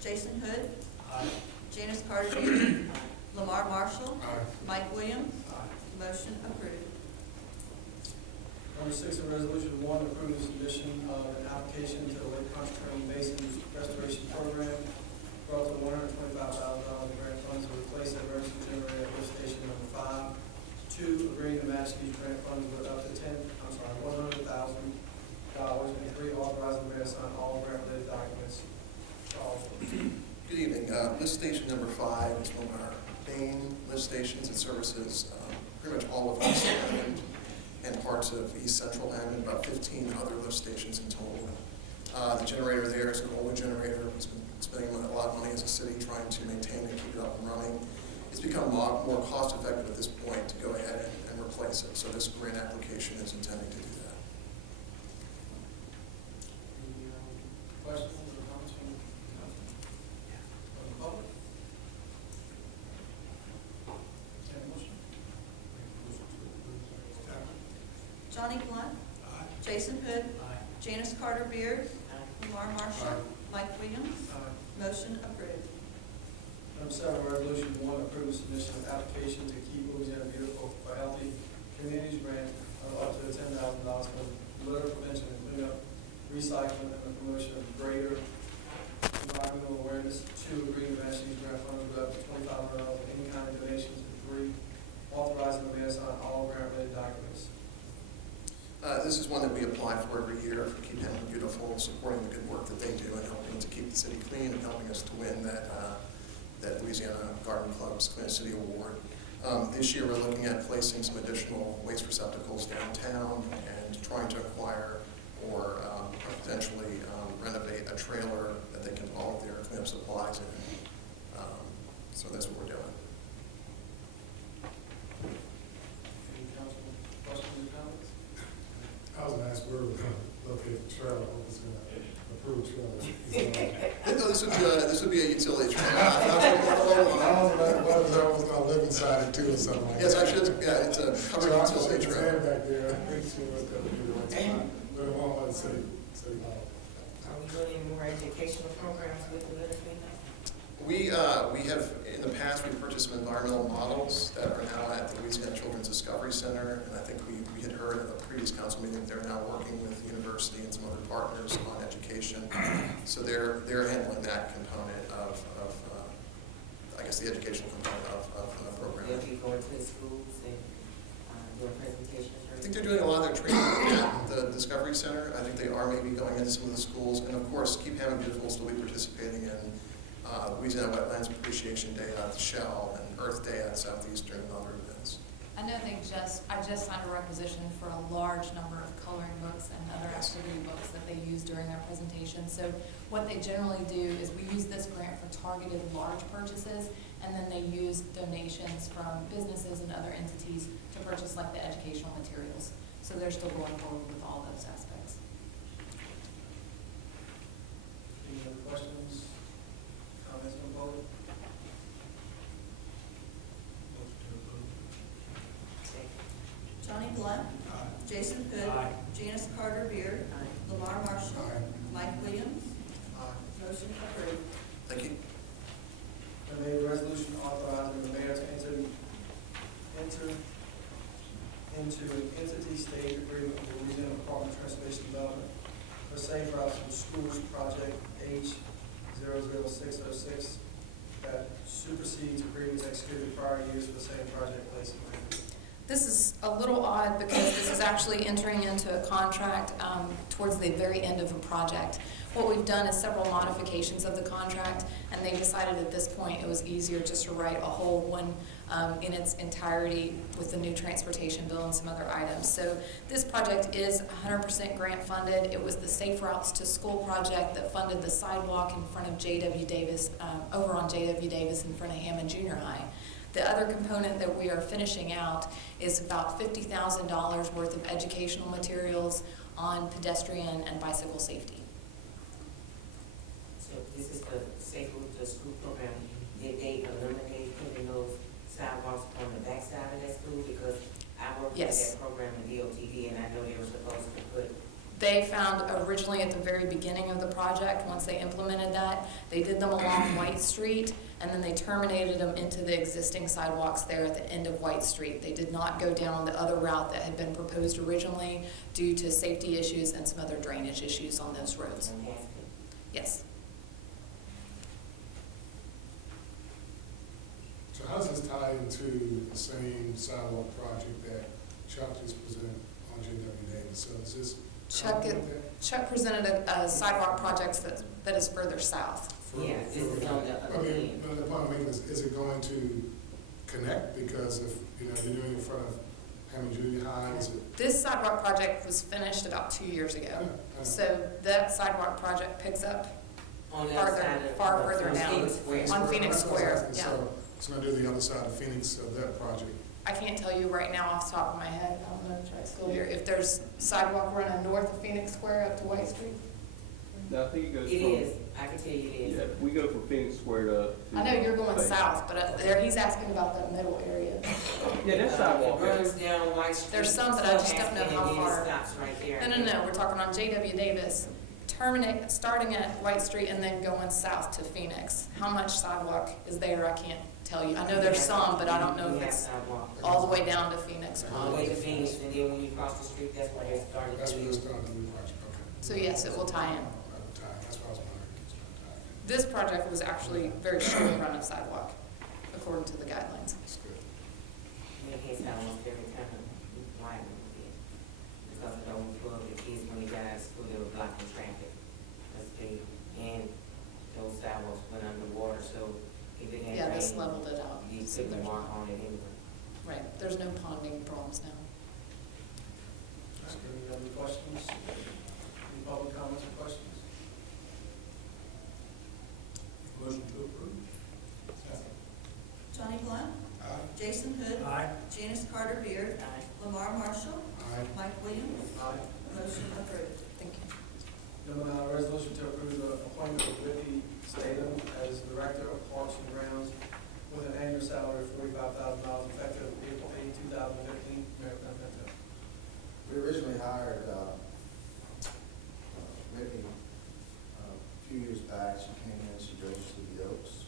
Jason Hood. Aye. Janice Carter Beard. Lamar Marshall. Aye. Mike Williams. Aye. Motion approved. Number 6, in resolution 1, approving submission of an application to the Lake Pontchartrain Basin Restoration Program for up to $125,000 in grant funds to replace the emergency generator at lift station number 5. 2, agreeing to match these grant funds with up to $100,000, and 3, authorizing the mayor to sign all grant-related documents. Charles. Good evening. Lift station number 5 is one of our main lift stations. It services pretty much all of East Hammond and parts of East Central Hammond, about 15 other lift stations in total. The generator there is an older generator. We've been spending a lot of money as a city trying to maintain and keep it up and running. It's become more cost effective at this point to go ahead and replace it. So this grant application is intending to do that. Any questions or comments from the public? Any motion? Johnny Blunt. Jason Hood. Janice Carter Beard. Lamar Marshall. Mike Williams. Motion approved. Number 7, resolution 1, approve submission of application to Keep Louisiana Beautiful for Healthy Communities grant of up to $10,000 for litter prevention and cleanup, recycling, and the promotion of greater environmental awareness. 2, agree to match these grant funds with up to $2,500 in any kind of donations. And 3, authorizing the mayor to sign all grant-related documents. This is one that we apply for every year for Keep Hammond Beautiful, supporting the good work that they do and helping to keep the city clean and helping us to win that Louisiana Garden Club's Clean City Award. This year we're looking at placing some additional waste receptacles downtown and trying to acquire or potentially renovate a trailer that they can haul their cleanup supplies in. So that's what we're doing. Any council questions or comments? I was going to ask where we're going to locate the trailer, what was going to approve trailer. No, this would be a utility trailer. I was going to live inside it too or something like that. Yes, actually, it's a covered utility trailer. Back there, I think she was going to be the one spot. But it won't let us say, Are we doing any more educational programs with the litter cleanup? We have, in the past, we purchased some environmental models that are now at the Louisiana Children's Discovery Center, and I think we had heard at a previous council meeting that they're now working with the university and some other partners on education. So they're handling that component of I guess, the educational component of the program. They'll be going to the schools and doing presentations? I think they're doing a lot of their training at the Discovery Center. I think they are maybe going into some of the schools, and of course, Keep Hammond Beautiful will still be participating in Louisiana Wetlands Appreciation Day at the Shell and Earth Day at Southeastern and other events. I know I just signed a requisition for a large number of coloring books and other activity books that they use during their presentation. So what they generally do is we use this grant for targeted large purchases, and then they use donations from businesses and other entities to purchase like the educational materials. So they're still going forward with all those aspects. Any other questions, comments from the board? Johnny Blunt. Jason Hood. Janice Carter Beard. Lamar Marshall. Mike Williams. Motion approved. Thank you. I made a resolution authorizing the mayor to enter into an entity state agreement with the Louisiana Department of Transportation Development for Safe Routes from Schools Project 00606 that supersedes agreements executed prior years for the same project placed in Miami. This is a little odd because this is actually entering into a contract towards the very end of a project. What we've done is several modifications of the contract, and they decided at this point it was easier just to write a whole one in its entirety with the new transportation bill and some other items. So this project is 100% grant funded. It was the Safe Routes to School project that funded the sidewalk in front of J.W. Davis, over on J.W. Davis in front of Hammond Junior High. The other component that we are finishing out is about $50,000 worth of educational materials on pedestrian and bicycle safety. So this is the Safe Route to School program. Did they eliminate putting those sidewalks on the backside of that school? Because I worked with that program in DOTD, and I know they were supposed to put. They found originally at the very beginning of the project, once they implemented that, they did them along White Street, and then they terminated them into the existing sidewalks there at the end of White Street. They did not go down the other route that had been proposed originally due to safety issues and some other drainage issues on those roads. Yes. So how does this tie into the same sidewalk project that Chuck just presented on J.W. Davis? So is this Chuck presented a sidewalk project that is further south. Yeah, this is on the other end. But the point I'm making is it going to connect? Because if you're doing it in front of Hammond Junior High, is it? This sidewalk project was finished about 2 years ago. So that sidewalk project picks up On the far further on down Phoenix Square. on Phoenix Square. Yeah. So it's going to do the other side of Phoenix of that project. I can't tell you right now off the top of my head. I don't know if it's still here. If there's sidewalk running north of Phoenix Square up to White Street. No, I think it goes It from. is. I can tell you it is. Yeah, we go from Phoenix Square to. I know you're going south, but there he's asking about that middle area. Yeah, that's sidewalk. It runs down White Street. There's some, but I just don't know how far. It stops right there. No. We're talking on J.W. Davis, starting at White Street and then going south to Phoenix. How much sidewalk is there? I can't tell you. I know there's some, but I don't know if it's all the way down to Phoenix or All the not. way to Phoenix, and then when you cross the street, that's where they started. That's where it's going to do the project. Okay. So yes, it will tie in. That's what I was wondering. It's going to tie in. This project was actually very short run of sidewalk, according to the guidelines. That's good. In case I almost every time wide a little bit. Because of the overflow of the kids when they got out of school, they were blocking traffic. And those sidewalks went underwater, so if it had Yeah, this rained, leveled it out. you So couldn't there's- walk on it anyway. Right, there's no ponding problems now. Any other questions? Any public comments or questions? Motion to approve. Johnny Blunt. Aye. Jason Hood. Aye. Janice Carter Beard. Lamar Marshall. Aye. Mike Williams. Aye. Motion approved. Thank you. Number 9, a resolution to approve the appointment of Whitney Statham as Director of Parks and Grounds with an annual salary of $45,000 effective April 8, 2015. Mayor Pro Tem. We originally hired Whitney a few years back. She came in, she goes to the Oaks.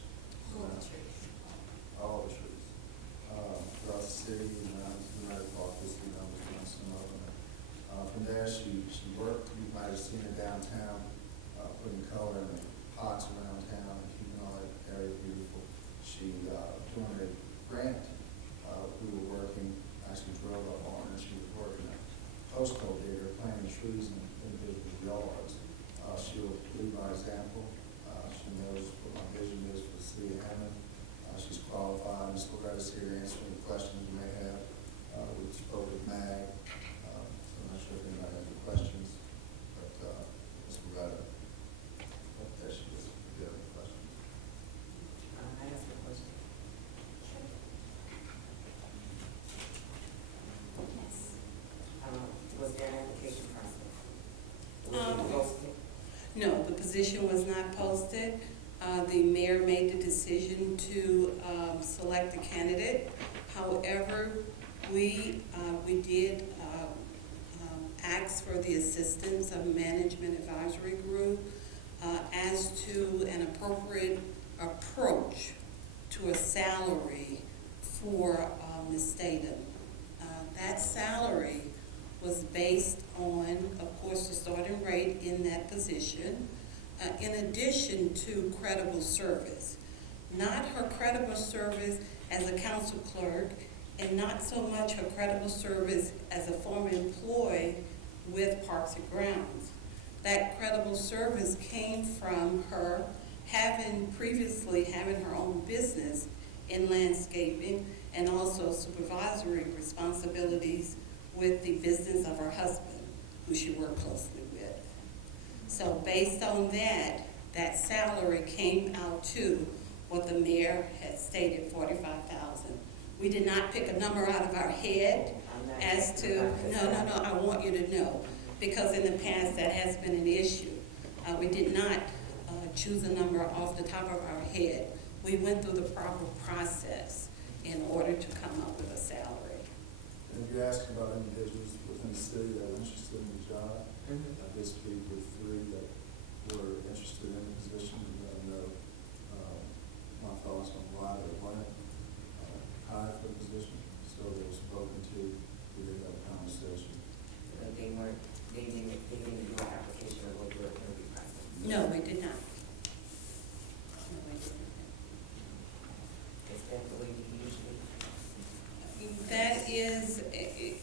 All the trees throughout the city, and United Park was doing some of them. From there, she worked, you might have seen her downtown, putting color in the pots around town and keeping all that area beautiful. She, doing a grant, we were working, actually drove up on her, she was working at postcode digger, planting trees in individual yards. She'll lead by example. She knows what my vision is for the city of Hammond. She's qualified. Ms. Loretta's here answering the questions you may have. We spoke with Mag. I'm not sure if anybody has any questions, but Ms. Loretta, there she is. If you have any questions. I have some questions. Was there an application process? Was it posted? No, the position was not posted. The mayor made the decision to select a candidate. However, we did ask for the assistance of Management Advisory Group as to an appropriate approach to a salary for Ms. Statham. That salary was based on, of course, the starting rate in that position, in addition to credible service. Not her credible service as a council clerk, and not so much her credible service as a former employee with Parks and Grounds. That credible service came from her previously having her own business in landscaping and also supervisory responsibilities with the business of her husband, who she worked closely with. So based on that, that salary came out to what the mayor had stated, $45,000. We did not pick a number out of our head as to, no, I want you to know, because in the past that has been an issue. We did not choose a number off the top of our head. We went through the proper process in order to come up with a salary. And if you're asking about individuals within the city that are interested in the job, I did speak with 3 that were interested in the position, and let them know my thoughts on why they weren't hired for the position. So they were spoken to, we did have a conversation. They didn't do an application or go through an interview process? No, we did not. No, we didn't. Is that the way you usually? That is,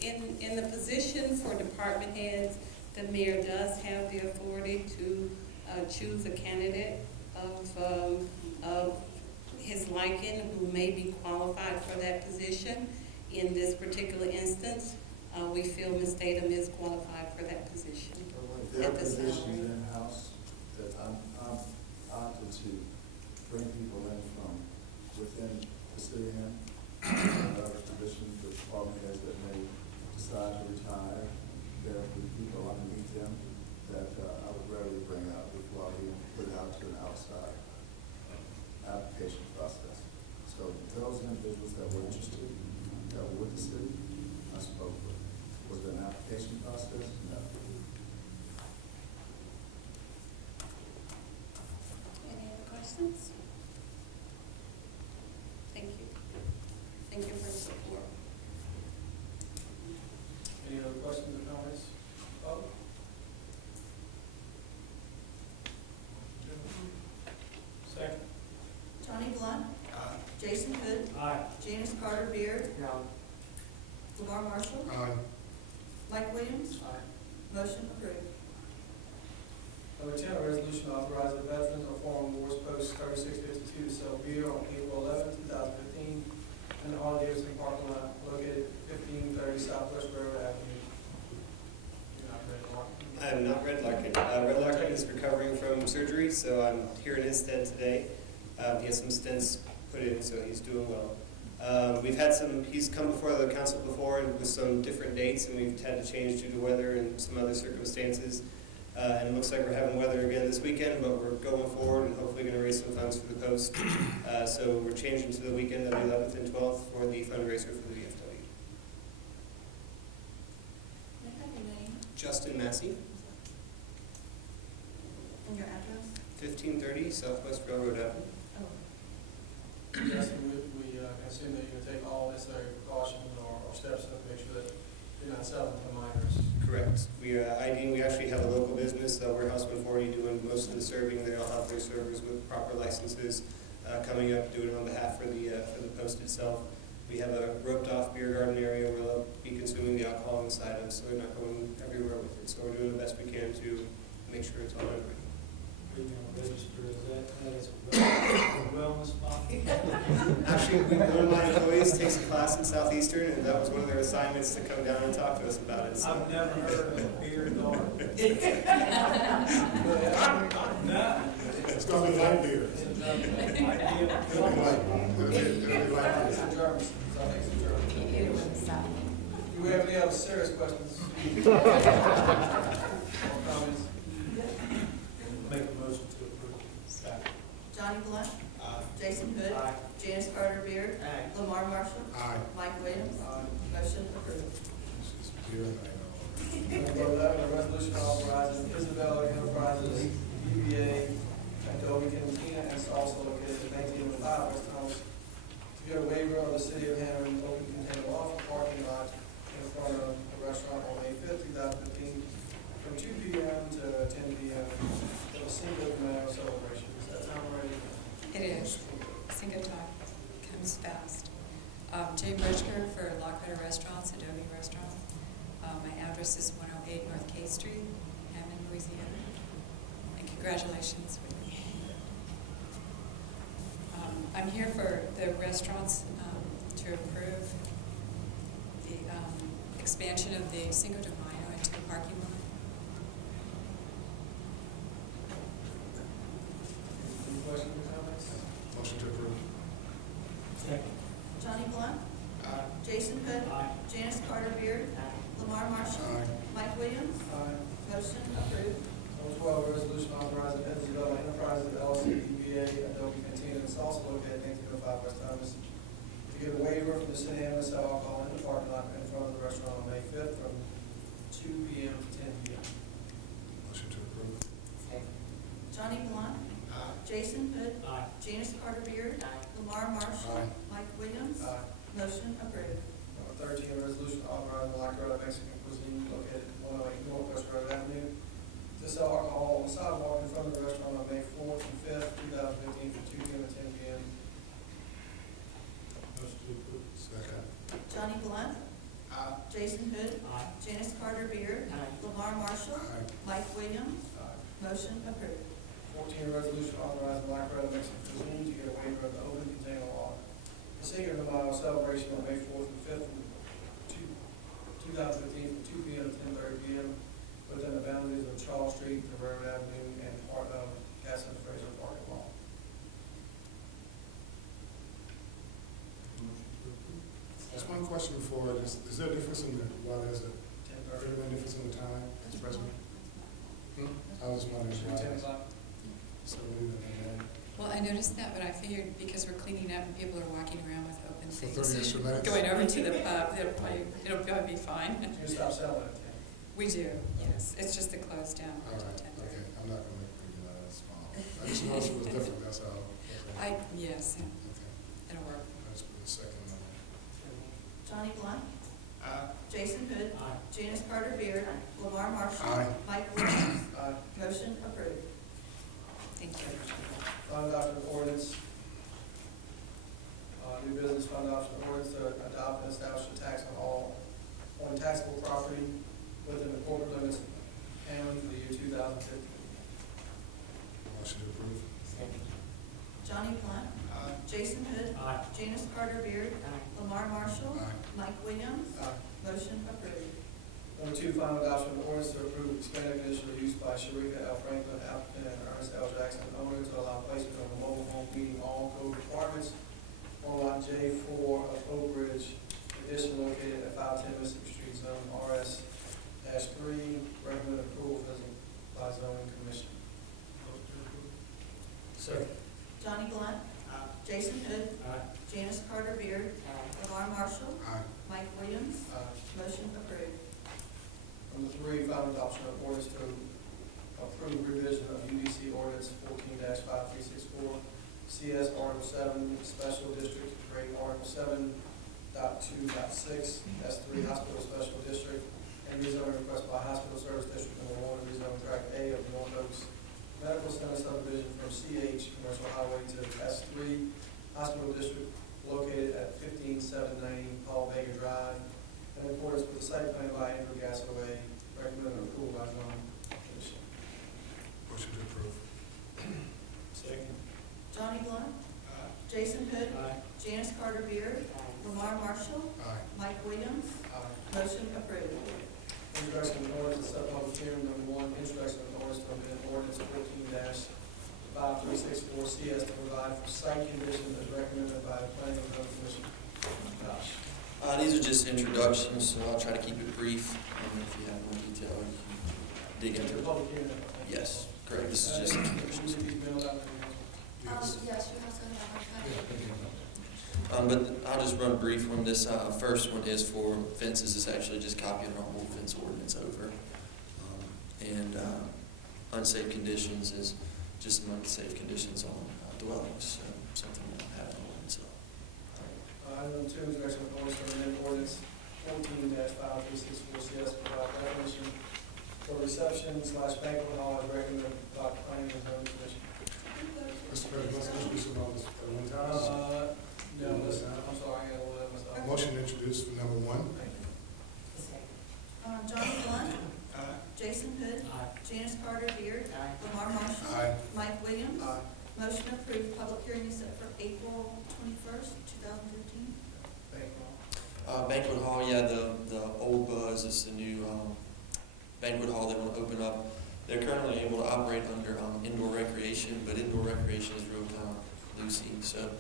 in the position for department heads, the mayor does have the authority to choose a candidate of his liking who may be qualified for that position. In this particular instance, we feel Ms. Tatum is qualified for that position. If there are positions in-house that I'm opted to bring people in from within the city and other positions, the department heads that may decide to retire, there will be people underneath them that I would rarely bring out before I even put it out to an outside application process. So those individuals that were interested, that were with the city, I spoke with. Was there an application process? No. Any other questions? Thank you. Thank you for your support. Any other questions or comments? Oh. Second. Johnny Blunt. Aye. Jason Hood. Aye. Janice Carter Beard. No. Lamar Marshall. Aye. Mike Williams. Aye. Motion approved. Number 10, a resolution authorizing the Veterans Reform Wars Post 3652 to sell beer on April 11, 2015, in the Harley-Davidson parking lot located 1530 Southwest Railroad Avenue. You're not ready, Mark? I'm not Red Larkin. Red Larkin is recovering from surgery, so I'm here in his stead today. He has some stents put in, so he's doing well. He's come before the council before and with some different dates, and we've had to change due to weather and some other circumstances. And it looks like we're having weather again this weekend, but we're going forward and hopefully going to raise some funds for the post. So we're changing to the weekend of the 11th and 12th for the fundraiser for the VFW. May I have your name Justin Massey, and your address? 1530 Southwest Railroad Avenue. Yes, we assume that you're going to take all necessary precautions or steps to make sure that you're not selling to minors. Correct. We actually have a local business, Warehouse 140, doing most of the serving. They all have their servers with proper licenses coming up, doing it on behalf for the post itself. We have a roped-off beer garden area where they'll be consuming the alcohol inside of, so they're not going everywhere with it. So we're doing the best we can to make sure it's all right. Register as a wellness spot. Actually, one of my employees takes a class in Southeastern, and that was one of their assignments to come down and talk to us about it. So. I've never heard of a beer garden. No. It's going to be light beer. It'll be light. It'll be light beer. Do we have any other serious questions? Or comments? Make a motion to approve. Second. Johnny Blunt. Aye. Jason Hood. Aye. Janice Carter Beard. Aye. Lamar Marshall. Aye. Mike Williams. Aye. Motion approved. It's just beer night. Number 11, a resolution authorizing Isabella Enterprises, DBA Adobe Cantina, and it's also located at 1905 West Thomas, to get a waiver of the City of Hammond open container off parking lot in front of the restaurant on May 5th, 2015, from 2 p.m. to 10 p.m. for a single It is. Cinco time comes fast. Jay Bridger for Lockwood Restaurants, Adobe Restaurant. My address is 108 North K Street, Hammond, Louisiana. And congratulations. I'm here for the restaurants to approve the expansion of the Cinco de Mayo into a parking lot. Any questions or comments? Motion to approve. Second. Johnny Blunt. Aye. Jason Hood. Aye. Janice Carter Beard. Lamar Marshall. Aye. Mike Williams. Aye. Motion approved. Number 12, resolution authorizing Evans Development Enterprises LLC DBA Adobe Cantina and Salsa located at 1905 West Thomas to get a waiver from the city to sell alcohol in the parking lot in front of the restaurant on May 5th from 2 p.m. to 10 p.m. Motion to approve. Johnny Blunt. Jason Hood. Aye. Janice Carter Beard. Lamar Marshall. Aye. Mike Williams. Aye. Motion approved. Number 13, a resolution authorizing La Grota Mexican Cuisine located at 108 Northwest Road Avenue to sell alcohol on the sidewalk in front of the restaurant on May 4th and 5th, 2015, from 2 p.m. to 10 p.m. Motion to approve. Second. Johnny Blunt. Jason Hood. Aye. Janice Carter Beard. Lamar Marshall. Aye. Mike Williams. Motion approved. 14, a resolution authorizing La Grota Mexican Cuisine to get a waiver of the open container law. The Cinco de Mayo celebration on May 4th and 5th, 2015, from 2 p.m. to 10:30 p.m. within the boundaries of Charles Street, Railroad Avenue, and part of Cass and Fraser parking lot. Just one question before, is there a difference in the, why there's a, 10:30. is there a difference in the time, Mr. President? I was just wondering why. 10 o'clock. So we leave it at that. Well, I noticed that, but I figured because we're cleaning up and people are walking around with open For things, 30 extra minutes? going over to the pub, it'll probably be fine. You stop selling at 10. We do, yes. It's just the close down All to right, 10:30. okay, I'm not gonna make a big deal out of this small. I just noticed it was different, that's all. Okay. Yes, Okay, it'll work. that's for the second one. Johnny Blunt. Jason Hood. Aye. Janice Carter Beard. Lamar Marshall. Aye. Mike Williams. Aye. Motion approved. Thank you. Fund adoption ordinance. New business fund adoption ordinance to adopt and establish a tax on taxable property within the corporate limits of Hammond for the year 2015. Motion to approve. Johnny Blunt. Jason Hood. Aye. Janice Carter Beard. Lamar Marshall. Aye. Mike Williams. Aye. Motion approved. Number 2, final adoption of ordinance to approve expanded conditional use by Sharika L. Franklin, applicant, and Ernest L. Jackson, owner, to allow placement of a mobile home meeting all code requirements on lot J4 of Oak Ridge, addition located at 510 Mississippi Street, zone RS-3. Recommend approval by zoning commission. Second. Johnny Blunt. Jason Hood. Aye. Janice Carter Beard. Lamar Marshall. Aye. Mike Williams. Motion approved. Number 3, final adoption of ordinance to approve revision of UDC ordinance 14-5364, CS Article 7, Special District, create Article 7.2.6, S3 Hospital Special District, and rezoning request by Hospital Service District Number 1, rezone tract A of North Oaks Medical Center subdivision from CH Commercial Highway to S3 Hospital District located at 15790 Paul Vega Drive, in accordance with the site plan by Andrew Gasaway, recommended approval by zoning commission. Motion to approve. Second. Johnny Blunt. Jason Hood. Aye. Janice Carter Beard. Lamar Marshall. Aye. Mike Williams. Motion approved. Introduction of ordinance, set public hearing. Number 1, introduction of ordinance to amend ordinance 14-5364 CS to provide for site conditions as recommended by the planning and zoning commission. Josh. These are just introductions, so I'll try to keep it brief. If you have more detail, you can dig into it. Public hearing. Yes, correct. This is just introductions. Yes. Yes, you have something. But I'll just run a brief one. This first one is for fences. It's actually just copying our old fence ordinance over. And unsafe conditions is just some unsafe conditions on dwellings, so something we don't have in the ordinance. Item 2, introduction of ordinance to amend ordinance 14-5364 CS to provide definition for reception/banquet hall as recommended by the planning and zoning commission. Mr. President, let's introduce them all at one time? No, listen, I'm sorry, I got a little ahead of myself. Motion to introduce for number one. Johnny Blunt. Jason Hood. Janice Carter Beard. Lamar Marshall. Aye. Mike Williams. Motion approved. Public hearing is set for April 21st, 2015. Banquet hall, yeah, the old Buzz is the new banquet hall they want to open up. They're currently able to operate under indoor recreation, but indoor recreation is real kind of loosey. So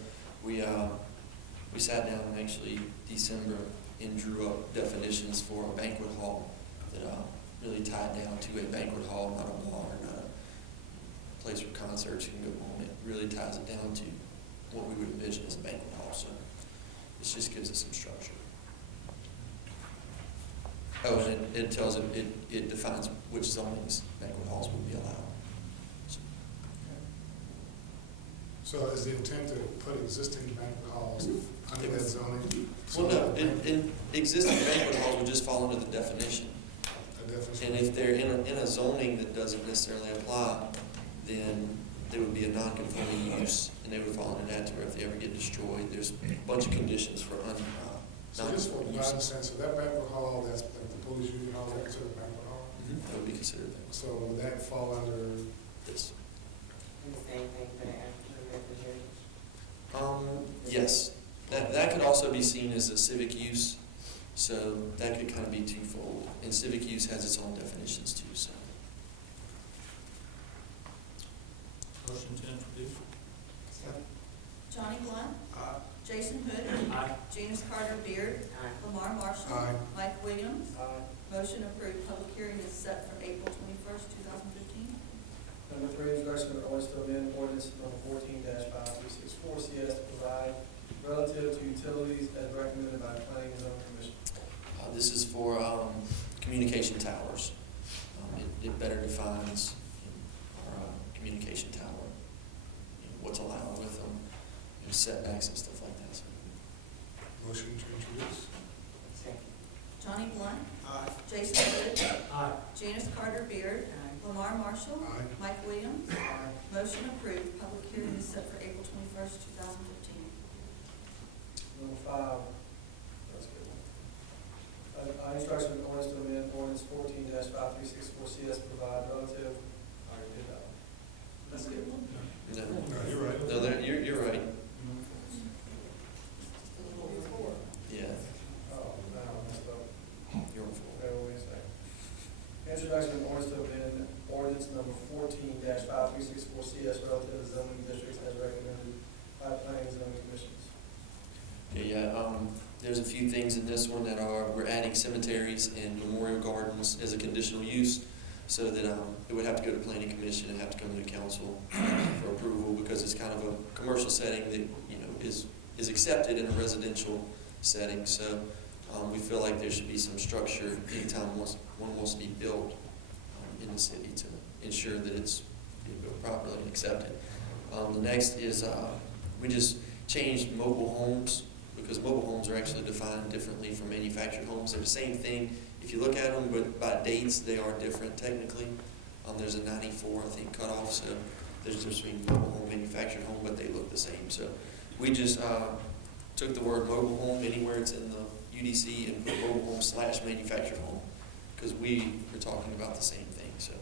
we sat down in actually December and drew up definitions for a banquet hall that really tied down to a banquet hall, not a bar, not a place where concerts can go on. It really ties it down to what we would envision as a banquet hall. So this just gives us some structure. Oh, and it tells it defines which zonings banquet halls will be allowed. So is the intent to put existing banquet halls under that zoning? Well, no, existing banquet halls would just fall under the definition. And if they're in a zoning that doesn't necessarily apply, then they would be a non-conforming use, and they would fall under that to where if they ever get destroyed, there's a bunch of conditions for So just for non-conforming my uses. sense, so that banquet hall, that's like the police union hall, that's considered a banquet hall? That would be considered that. So would that fall under? Yes. And the same thing for the African refrigerators? Yes. That could also be seen as a civic use, so that could kind of be twofold. And civic use has its own definitions too, so. Motion to introduce. Johnny Blunt. Jason Hood. Janice Carter Beard. Lamar Marshall. Aye. Mike Williams. Motion approved. Public hearing is set for April 21st, 2015. Number three, introduction of ordinance to amend ordinance number 14-5364 CS to provide relative to utilities as recommended by the Planning and Zoning Commission. This is for communication towers. It better defines our communication tower, what's allowed with them, setbacks and stuff like that. So. Motion to introduce. Johnny Blunt. Jason Hood. Janice Carter Beard. Lamar Marshall. Mike Williams. Motion approved. Public hearing is set for April 21st, 2015. Number five, that's good. Introduction of ordinance to amend ordinance 14-5364 CS to provide relative, I already did that. That's good. No, you're right. No, you're right. Yeah. Oh, no, I messed up. You're on full. Bear with me a second. Introduction of ordinance to amend ordinance number 14-5364 CS relative to zoning districts as recommended by Planning and Zoning Commissions. There's a few things in this one that we're adding cemeteries and memorial gardens as a conditional use, so that it would have to go to planning commission and have to come to the council for approval, because it's kind of a commercial setting that is accepted in a residential setting. So we feel like there should be some structure anytime one wants to be built in the city to ensure that it's built properly and accepted. The next is we just changed mobile homes, because mobile homes are actually defined differently from manufactured homes. They're the same thing if you look at them, but by dates they are different technically. There's a 94, I think, cutoff, so there's a difference between mobile home, manufactured home, but they look the same. So we just took the word mobile home anywhere it's in the UDC and put mobile home / manufactured home, because we are talking about the same thing. So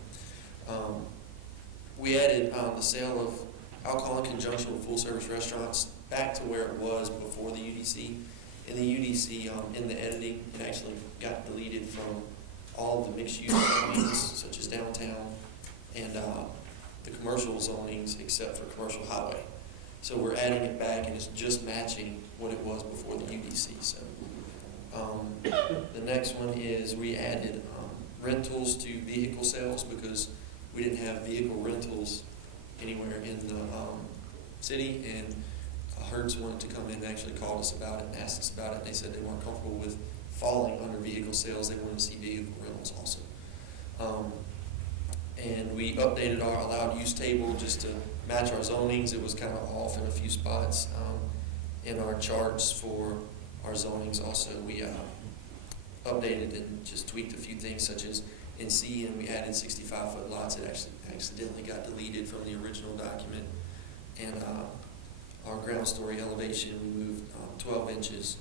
we added the sale of alcohol in conjunction with full-service restaurants back to where it was before the UDC. In the UDC, in the editing, it actually got deleted from all of the mixed-use zonings, such as downtown, and the commercial zonings, except for commercial highway. So we're adding it back, and it's just matching what it was before the UDC. So the next one is we added rentals to vehicle sales, because we didn't have vehicle rentals anywhere in the city, and Hertz wanted to come in and actually called us about it and asked us about it, and they said they weren't comfortable with falling under vehicle sales. They wanted to see vehicle rentals also. And we updated our allowed use table just to match our zonings. It was kind of off in a few spots. In our charts for our zonings also, we updated and just tweaked a few things, such as in C, and we added 65-foot lots. It actually accidentally got deleted from the original document. And our ground story elevation, we moved 12 inches.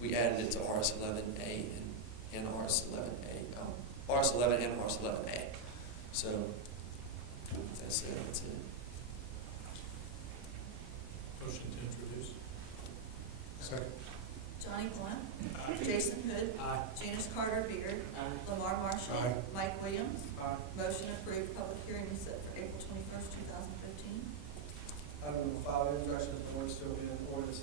We added it to RS11A and RS11A, RS11 and RS11A. So that's it. Motion to introduce. Second. Johnny Blunt. Jason Hood. Janice Carter Beard. Lamar Marshall. Aye. Mike Williams. Motion approved. Public hearing is set for April 21st, 2015. Item number 5, introduction of ordinance to amend ordinance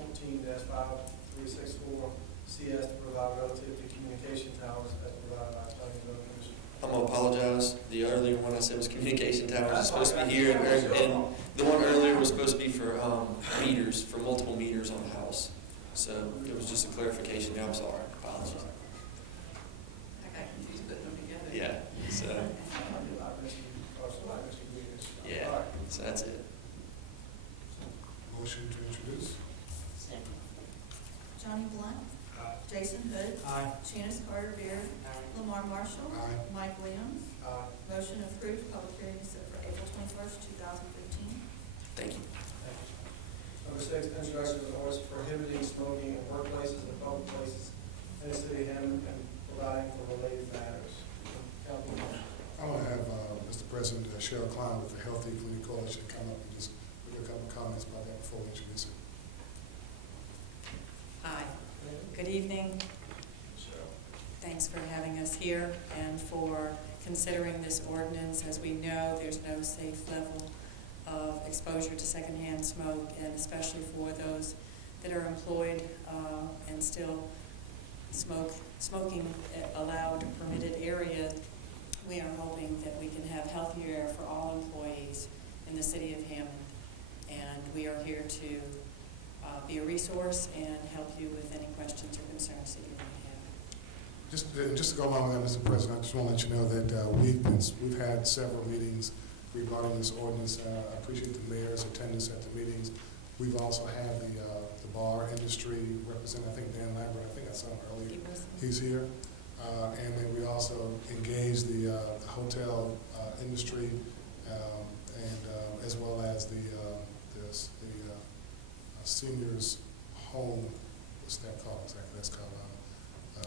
14-5364 CS to provide relative to communication towers as provided by planning and zoning commission. I'm gonna apologize. The earlier one I said was communication towers. It's supposed to be here, and the one earlier was supposed to be for meters, for multiple meters on the house. So it was just a clarification. I'm sorry. Apologies. I got confused putting them together. Yeah. So yeah. So that's it. Motion to introduce. Johnny Blunt. Jason Hood. Janice Carter Beard. Lamar Marshall. Aye. Mike Williams. Motion approved. Public hearing is set for April 21st, 2015. Thank you. Number 6, introduction of ordinance prohibiting smoking in workplaces and public places in the city of Hammond and providing for related matters. Councilman. I'm going to have Mr. President Cheryl Klein with the Healthy Community Coalition come up and just make a couple of comments about that before we introduce it. Hi, good evening. Thanks for having us here and for considering this ordinance. As we know, there's no safe level of exposure to secondhand smoke, and especially for those that are employed and still smoking allowed permitted area. We are hoping that we can have healthier air for all employees in the city of Hammond, and we are here to be a resource and help you with any questions or concerns that you might have. Just to go along with that, Mr. President, I just want to let you know that we've had several meetings regarding this ordinance. I appreciate the mayor's attendance at the meetings. We've also had the bar industry representative, I think Dan Lambert, I think I saw him earlier. He's here. And then we also engaged the hotel industry and as well as the seniors home, what's that called exactly? That's called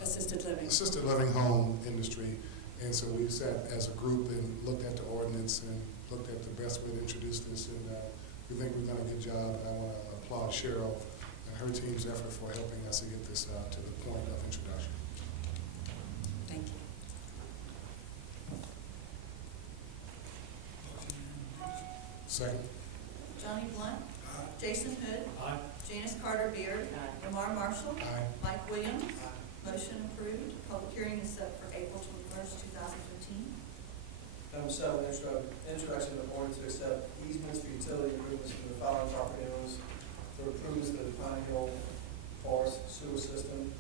assisted living. Assisted living home industry. And so we sat as a group and looked at the ordinance and looked at the best way to introduce this, and we think we've done a good job, and I want to applaud Cheryl and her team's effort for helping us to get this to the point of introduction. Thank you. Second. Johnny Blunt. Jason Hood. Janice Carter Beard. Lamar Marshall. Mike Williams. Motion approved. Public hearing is set for April 21st, 2015. Item 7, introduction of ordinance to accept easements for utility improvements from the following property owners for improvements to the Pine Hill Forest Sewer System.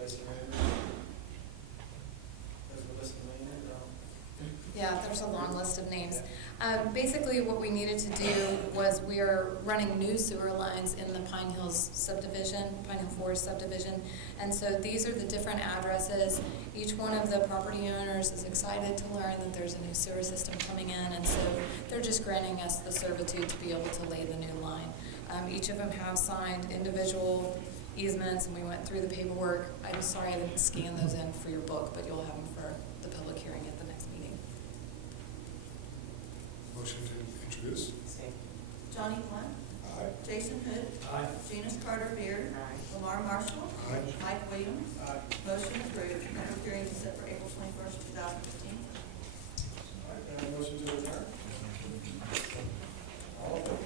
Mason Landry. There's the list of names. Yeah, there's a long list of names. Basically, what we needed to do was we are running new sewer lines in the Pine Hills subdivision, Pine Hill Forest subdivision, and so these are the different addresses. Each one of the property owners is excited to learn that there's a new sewer system coming in, and so they're just granting us the servitude to be able to lay the new line. Each of them have signed individual easements, and we went through the paperwork. I'm sorry I didn't scan those in for your book, but you'll have them for the public hearing at the next meeting. Motion to introduce. Johnny Blunt. Jason Hood. Janice Carter Beard. Lamar Marshall. Mike Williams. Motion approved. Public hearing is set for April 21st, 2015. All right, motion to adjourn. All in favor?